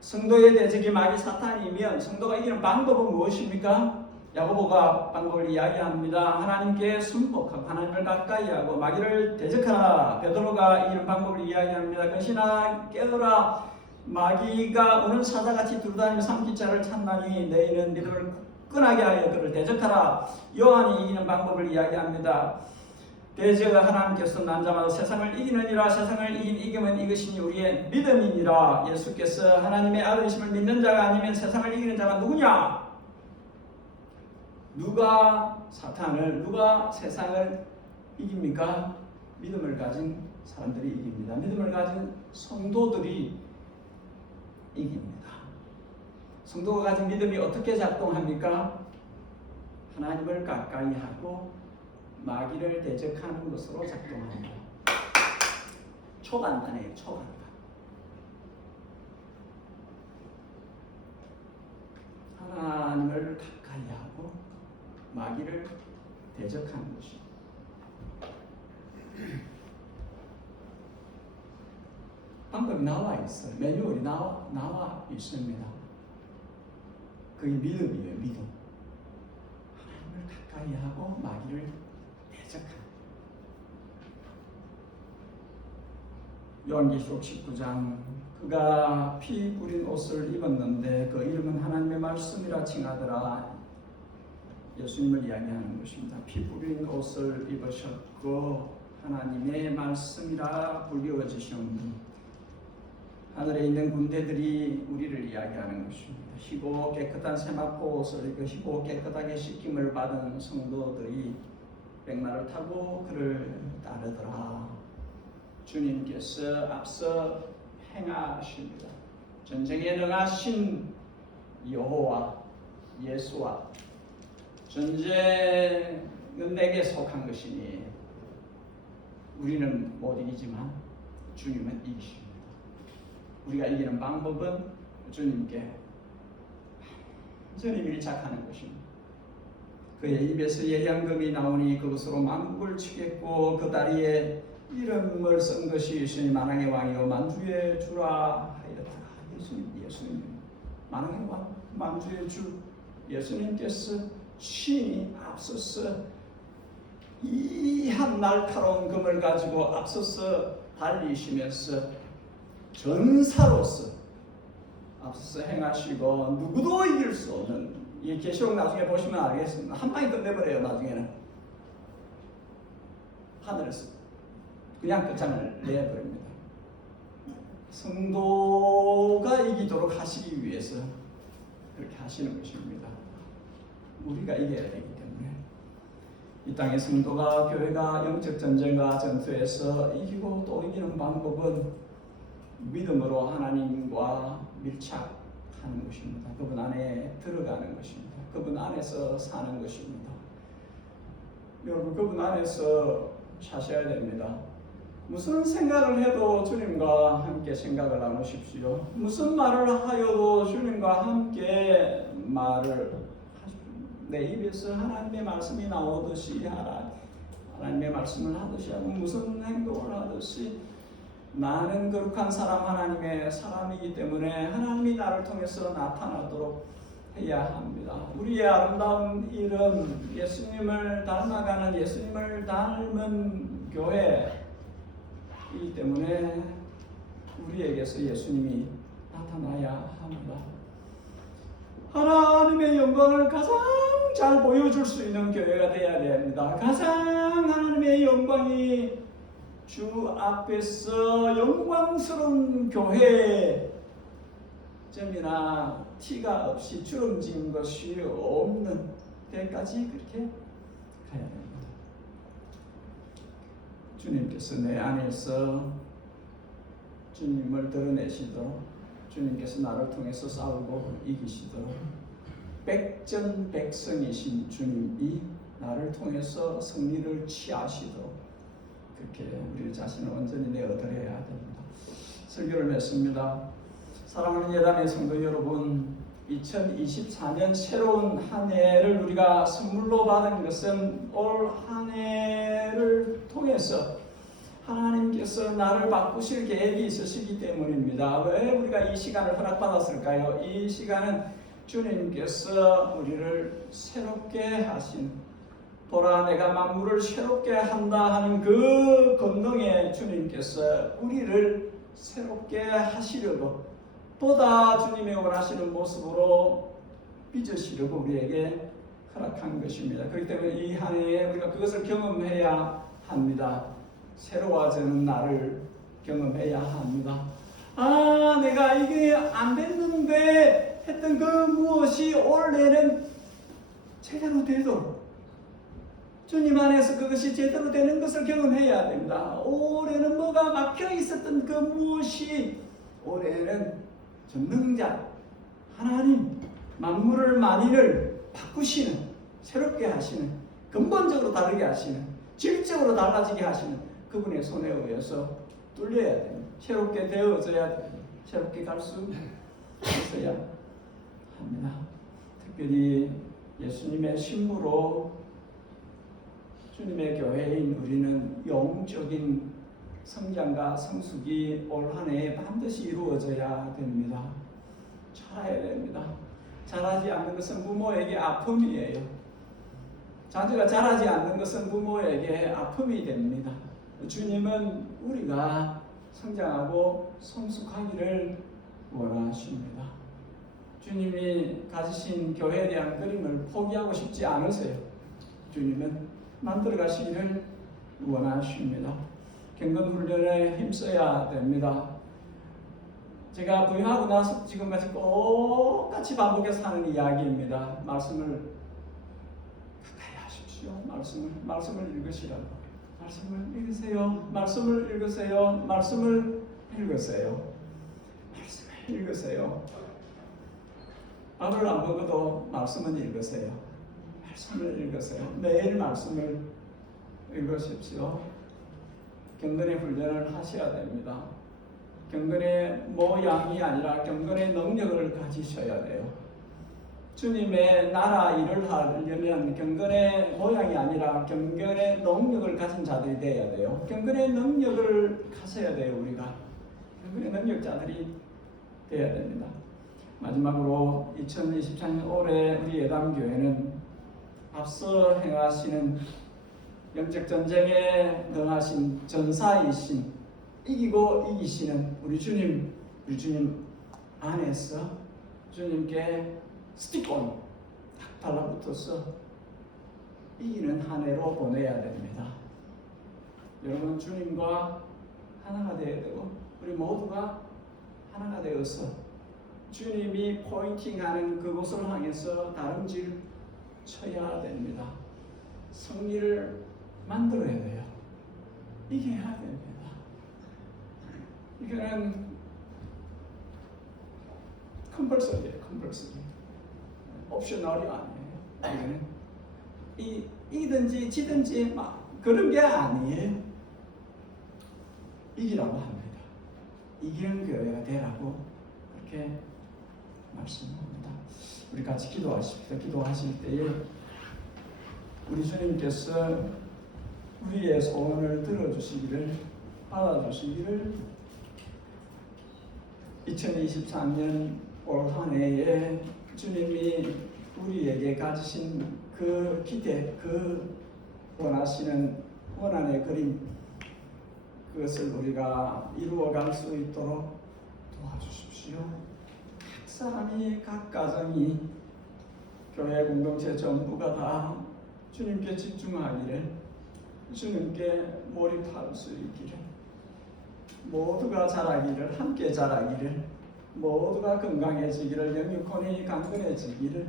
성도의 대적이 마귀 사탄이면 성도가 이기는 방법은 무엇입니까? 야고보가 방법을 이야기합니다. 하나님께 순복하고 하나님을 가까이하고 마귀를 대적하라. 베드로가 이기는 방법을 이야기합니다. 것이나 깨어라. 마귀가 오는 사자같이 두루다니며 삼킬 자를 찾나니 너희는 믿음을 굳건하게 하여 그를 대적하라. 요한이 이기는 방법을 이야기합니다. 대적 하나님께서 남자마다 세상을 이기느니라. 세상을 이기면 이것이니 우리의 믿음이니라. 예수께서 하나님의 아들이심을 믿는 자가 아니면 세상을 이기는 자가 누구냐? 누가 사탄을, 누가 세상을 이깁니까? 믿음을 가진 사람들이 이깁니다. 믿음을 가진 성도들이 이깁니다. 성도가 가진 믿음이 어떻게 작동합니까? 하나님을 가까이 하고 마귀를 대적하는 것으로 작동합니다. 초간단해요. 초간단. 하나님을 가까이 하고 마귀를 대적하는 것입니다. 방법이 나와 있어요. 매뉴얼이 나와 있습니다. 그게 믿음이에요. 믿음. 하나님을 가까이 하고 마귀를 대적하는. 요한계시록 19장 그가 피 뿌린 옷을 입었는데 그 이름은 하나님의 말씀이라 칭하더라. 예수님을 이야기하는 것입니다. 피 뿌린 옷을 입으셨고 하나님의 말씀이라 불리워지신 하늘에 있는 군대들이 우리를 이야기하는 것입니다. 희고 깨끗한 세마포 옷을 입고 희고 깨끗하게 씻김을 받은 성도들이 백마를 타고 그를 따르더라. 주님께서 앞서 행하십니다. 전쟁에 능하신 여호와 예수와 전쟁은 내게 속한 것이니 우리는 못 이기지만 주님은 이기십니다. 우리가 이기는 방법은 주님께 완전히 밀착하는 것입니다. 그의 입에서 예량금이 나오니 그것으로 만국을 치겠고 그 다리에 이름을 쓴 것이 있으니 만왕의 왕이요 만주의 주라 하였더라. 예수님 만왕의 왕 만주의 주 예수님께서 신이 앞서서 이 한 날카로운 금을 가지고 앞서서 달리시면서 전사로서 앞서서 행하시고 누구도 이길 수 없는 이 계시록 나중에 보시면 알겠습니다. 한 방에 끝내버려요. 나중에는 하늘에서 그냥 끝장을 내버립니다. 성도가 이기도록 하시기 위해서 그렇게 하시는 것입니다. 우리가 이겨야 되기 때문에 이 땅의 성도가 교회가 영적 전쟁과 전투에서 이기고 또 이기는 방법은 믿음으로 하나님과 밀착하는 것입니다. 그분 안에 들어가는 것입니다. 그분 안에서 사는 것입니다. 여러분 그분 안에서 사셔야 됩니다. 무슨 생각을 해도 주님과 함께 생각을 나누십시오. 무슨 말을 하여도 주님과 함께 말을 하십시오. 내 입에서 하나님의 말씀이 나오듯이 하나님의 말씀을 하듯이 하고 무슨 행동을 하듯이 나는 거룩한 사람 하나님의 사람이기 때문에 하나님이 나를 통해서 나타나도록 해야 합니다. 우리의 아름다운 이름 예수님을 닮아가는 예수님을 닮은 교회이기 때문에 우리에게서 예수님이 나타나야 합니다. 하나님의 영광을 가장 잘 보여줄 수 있는 교회가 되어야 됩니다. 가장 하나님의 영광이 주 앞에서 영광스러운 교회 점이나 티가 없이 주름진 것이 없는 데까지 그렇게 가야 됩니다. 주님께서 내 안에서 주님을 드러내시도록 주님께서 나를 통해서 싸우고 이기시도록 백전백승이신 주님이 나를 통해서 승리를 취하시도록 그렇게 우리 자신을 온전히 내어드려야 됩니다. 설교를 맺습니다. 사랑하는 예담의 성도 여러분, 2024년 새로운 한 해를 우리가 선물로 받은 것은 올 한 해를 통해서 하나님께서 나를 바꾸실 계획이 있으시기 때문입니다. 왜 우리가 이 시간을 허락받았을까요? 이 시간은 주님께서 우리를 새롭게 하신 보라 내가 만물을 새롭게 한다 하는 그 권능에 주님께서 우리를 새롭게 하시려고 보다 주님의 원하시는 모습으로 빚으시려고 우리에게 허락한 것입니다. 그렇기 때문에 이 한 해에 우리가 그것을 경험해야 합니다. 새로워지는 나를 경험해야 합니다. 아, 내가 이게 안 됐는데 했던 그 무엇이 올해는 제대로 되도록 주님 안에서 그것이 제대로 되는 것을 경험해야 됩니다. 올해는 뭐가 막혀 있었던 그 무엇이 올해는 전능자 하나님 만물을 만인을 바꾸시는 새롭게 하시는 근본적으로 다르게 하시는 질적으로 달라지게 하시는 그분의 손에 의해서 뚫려야 됩니다. 새롭게 되어져야 됩니다. 새롭게 갈 수 있어야 합니다. 특별히 예수님의 신부로 주님의 교회인 우리는 영적인 성장과 성숙이 올 한 해에 반드시 이루어져야 됩니다. 자라야 됩니다. 자라지 않는 것은 부모에게 아픔이에요. 자녀가 자라지 않는 것은 부모에게 아픔이 됩니다. 주님은 우리가 성장하고 성숙하기를 원하십니다. 주님이 가지신 교회에 대한 그림을 포기하고 싶지 않으세요. 주님은 만들어 가시기를 원하십니다. 경건 훈련에 힘써야 됩니다. 제가 부임하고 나서 지금까지 똑같이 반복해서 하는 이야기입니다. 말씀을 가까이 하십시오. 말씀을 읽으시라고. 말씀을 읽으세요. 말씀을 읽으세요. 말씀을 읽으세요. 말씀을 읽으세요. 밥을 안 먹어도 말씀은 읽으세요. 말씀을 읽으세요. 매일 말씀을 읽으십시오. 경건의 훈련을 하셔야 됩니다. 경건의 모양이 아니라 경건의 능력을 가지셔야 돼요. 주님의 나라 일을 하려면 경건의 모양이 아니라 경건의 능력을 가진 자들이 되어야 돼요. 경건의 능력을 가져야 돼요. 우리가 경건의 능력자들이 되어야 됩니다. 마지막으로 2024년 올해 우리 예담교회는 앞서 행하시는 영적 전쟁에 능하신 전사이신 이기고 이기시는 우리 주님 안에서 주님께 스틱온 딱 달라붙어서 이기는 한 해로 보내야 됩니다. 여러분 주님과 하나가 되어야 되고 우리 모두가 하나가 되어서 주님이 포인팅하는 그곳을 향해서 다름질 쳐야 됩니다. 승리를 만들어야 돼요. 이겨야 됩니다. 이거는 컴펄서리예요. 컴펄서리. 옵셔널이 아니에요. 이거는 이기든지 지든지 막 그런 게 아니에요. 이기라고 합니다. 이기는 교회가 되라고 그렇게 말씀합니다. 우리 같이 기도하십시다. 기도하실 때에 우리 주님께서 우리의 소원을 들어주시기를 받아주시기를 2024년 올 한 해에 주님이 우리에게 가지신 그 기대, 그 원하시는 원한의 그림, 그것을 우리가 이루어갈 수 있도록 도와주십시오. 각 사람이, 각 가정이, 교회 공동체 전부가 다 주님께 집중하기를, 주님께 몰입할 수 있기를, 모두가 자라기를, 함께 자라기를, 모두가 건강해지기를, 영육혼이 강건해지기를,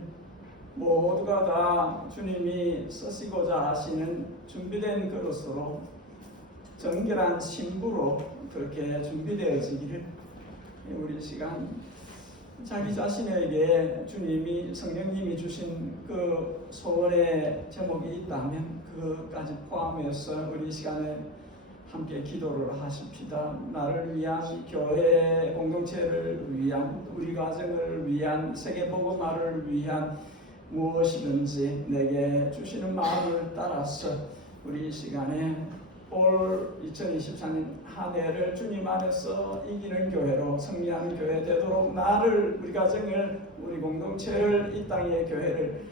모두가 다 주님이 쓰시고자 하시는 준비된 그릇으로 정결한 신부로 그렇게 준비되어지기를, 우리 시간 자기 자신에게 주님이 성령님이 주신 그 소원의 제목이 있다면 그것까지 포함해서 우리 시간에 함께 기도를 하십시다. 나를 위한, 교회 공동체를 위한, 우리 가정을 위한, 세계복음화를 위한 무엇이든지 내게 주시는 마음을 따라서 우리 시간에 올 2024년 한 해를 주님 안에서 이기는 교회로, 승리하는 교회 되도록 나를, 우리 가정을, 우리 공동체를, 이 땅의 교회를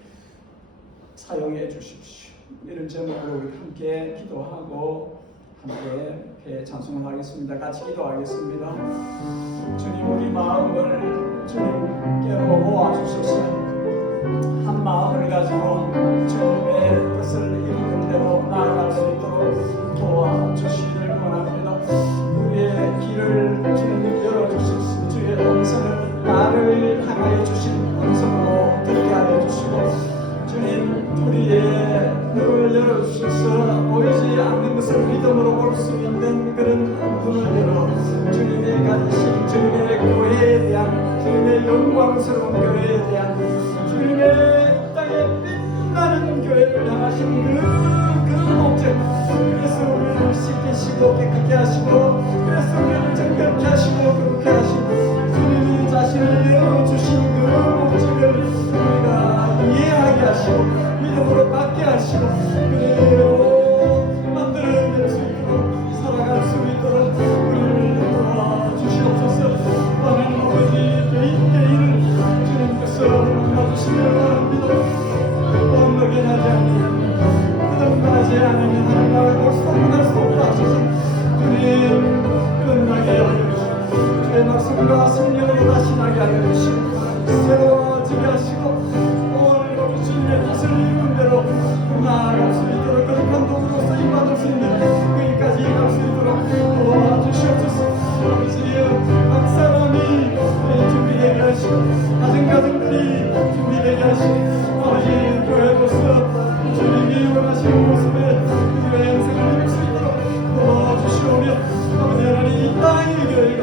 사용해 주십시오. 이런 제목으로 우리 함께 기도하고 함께 찬송을 하겠습니다. 같이 기도하겠습니다. 주님, 우리 마음을 주님께로 모아주셔서 한 마음을 가지고 주님의 뜻을 이루는 대로 나아갈 수 있도록 도와주시기를 원합니다. 우리의 길을 주님 열어주시고 주의 음성을 나를 향하여 주신 음성으로 듣게 하여 주시고, 주님 우리의 눈을 열어주셔서 보이지 않는 것을 믿음으로 볼 수 있는 그런 눈을 열어 주님의 가지신 주님의 교회에 대한, 주님의 영광스러운 교회에 대한, 주님의 땅에 빛나는 교회를 향하신 그 목적, 그래서 우리를 씻기시고 깨끗게 하시고, 그래서 우리를 정결케 하시고 거룩게 하신 주님이 자신을 열어주신 그 목적을 우리가 이해하게 하시고 믿음으로 받게 하시고 그대로 만들어낼 수 있도록, 살아갈 수 있도록 우리를 도와주시옵소서. 하나님 아버지, 개인을 주님께서 만나주시면 합니다. 언덕에 나지 않으면, 끝까지 않으면 하나님과 골수할 수 없다 하셔서 주님 끝나게 하여 주시고, 주의 말씀과 성령으로 다시 나게 하여 주시고, 새로워지게 하시고, 오늘 주님의 뜻을 이룬 대로 나아갈 수 있도록, 거룩한 도구로 쓰임받을 수 있는 거기까지 갈 수 있도록 도와주시옵소서. 아버지여, 각 사람이 준비되게 하시고, 가정들이 준비되게 하시고, 아버지 교회로서 주님이 원하시는 모습에 우리가 영생을 이룰 수 있도록 도와주시오며, 아버지 하나님 이 땅의 교회가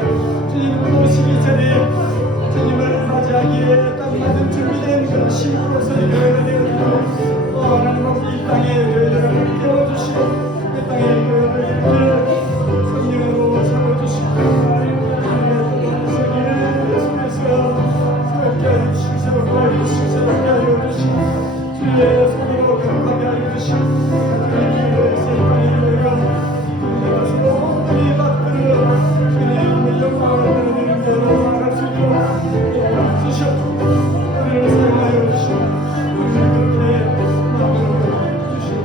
주님 오시기 전에 주님을 맞이하기에 딱 맞은 준비된 그런 신부로서의 교회가 되어지도록 하나님 아버지 이 땅의 교회들을 깨워주시고, 이 땅의 교회를 이렇게 성령으로 세워주시고, 새롭게 하여 주시고, 새롭게 하여 주시고, 새롭게 하여 주시고, 주의 손으로 거룩하게 하여 주시고, 주의 세상의 교회가 내가 소원히 받들어 주님의 영광을 드리는 대로 나아갈 수 있도록 도와주시옵소서. 우리를 사용하여 주시고, 우리를 그렇게 만들어 주시옵소서.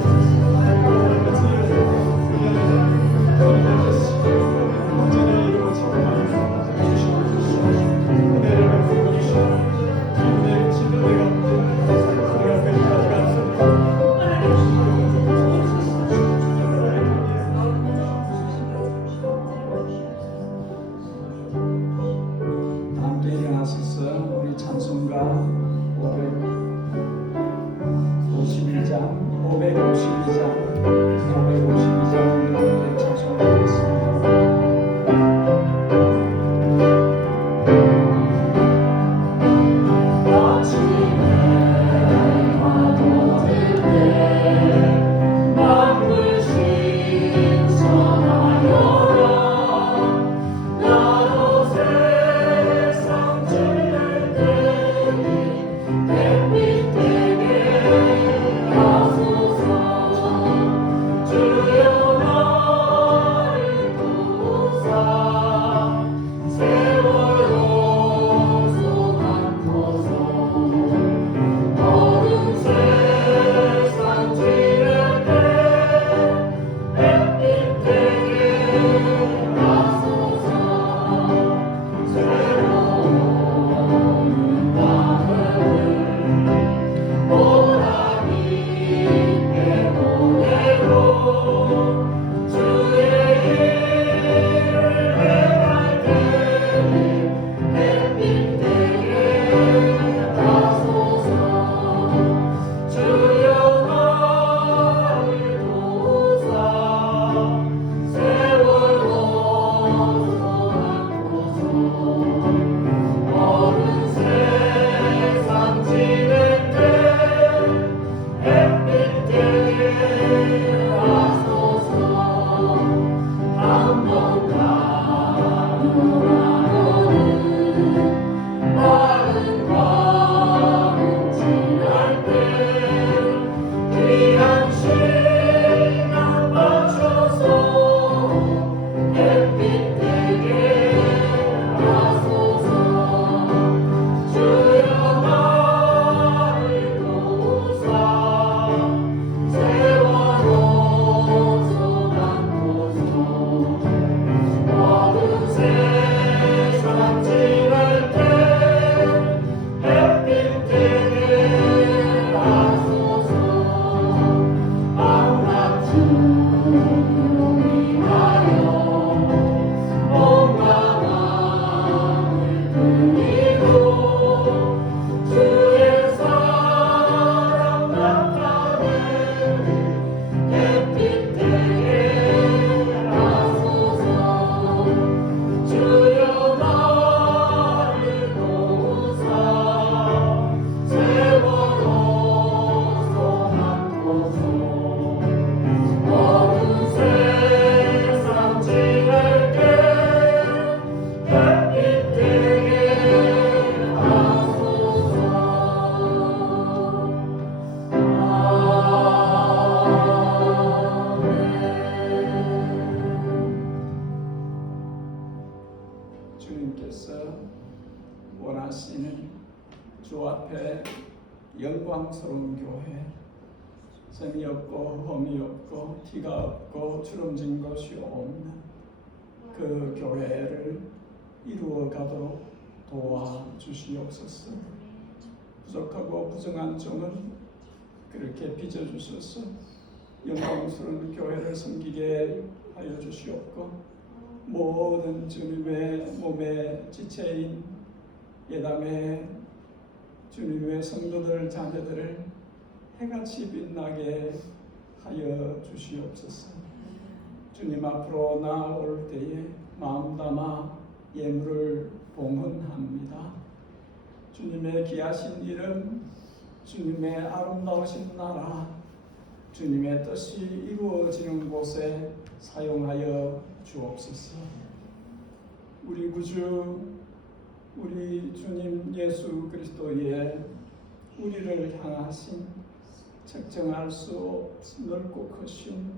주님께서 원하시는 주 앞에 영광스러운 교회, 재미없고 흠이 없고 티가 없고 주름진 것이 없는 그 교회를 이루어 가도록 도와주시옵소서. 부족하고 부정한 점은 그렇게 빚어주셔서 영광스러운 교회를 섬기게 하여 주시옵고, 모든 주님의 몸의 지체인 예담의 주님의 성도들 자녀들을 해같이 빛나게 하여 주시옵소서. 주님 앞으로 나올 때에 마음 담아 예물을 봉헌합니다. 주님의 귀하신 이름, 주님의 아름다우신 나라, 주님의 뜻이 이루어지는 곳에 사용하여 주옵소서. 우리 구주, 우리 주님 예수 그리스도의 우리를 향하신 책정할 수 없이 넓고 크신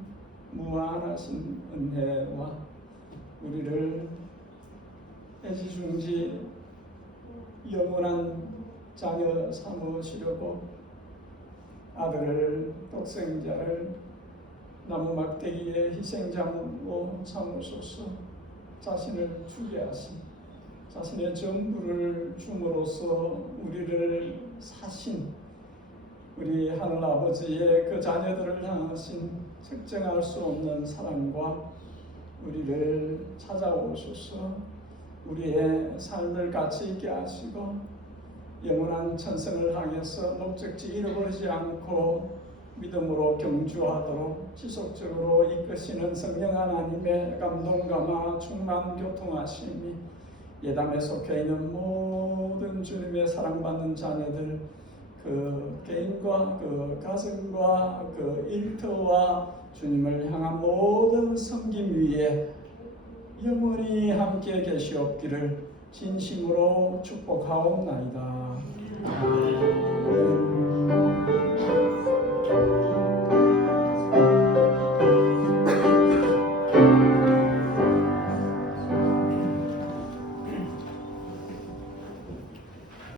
무한하신 은혜와 우리를 애지중지 영원한 자녀 삼으시려고 아들을, 독생자를 나무 막대기에 희생자물로 삼으소서. 자신을 주게 하신, 자신의 전부를 줌으로써 우리를 사신 우리 하늘 아버지의 그 자녀들을 향하신 측정할 수 없는 사랑과 우리를 찾아오셔서 우리의 삶을 가치 있게 하시고 영원한 천성을 향해서 목적지 잃어버리지 않고 믿음으로 경주하도록 지속적으로 이끄시는 성령 하나님의 감동 감화 충만 교통하심이 예담에 속해 있는 모든 주님의 사랑받는 자녀들, 그 개인과 그 가정과 그 일터와 주님을 향한 모든 섬김 위에 영원히 함께 계시옵기를 진심으로 축복하옵나이다. 아멘.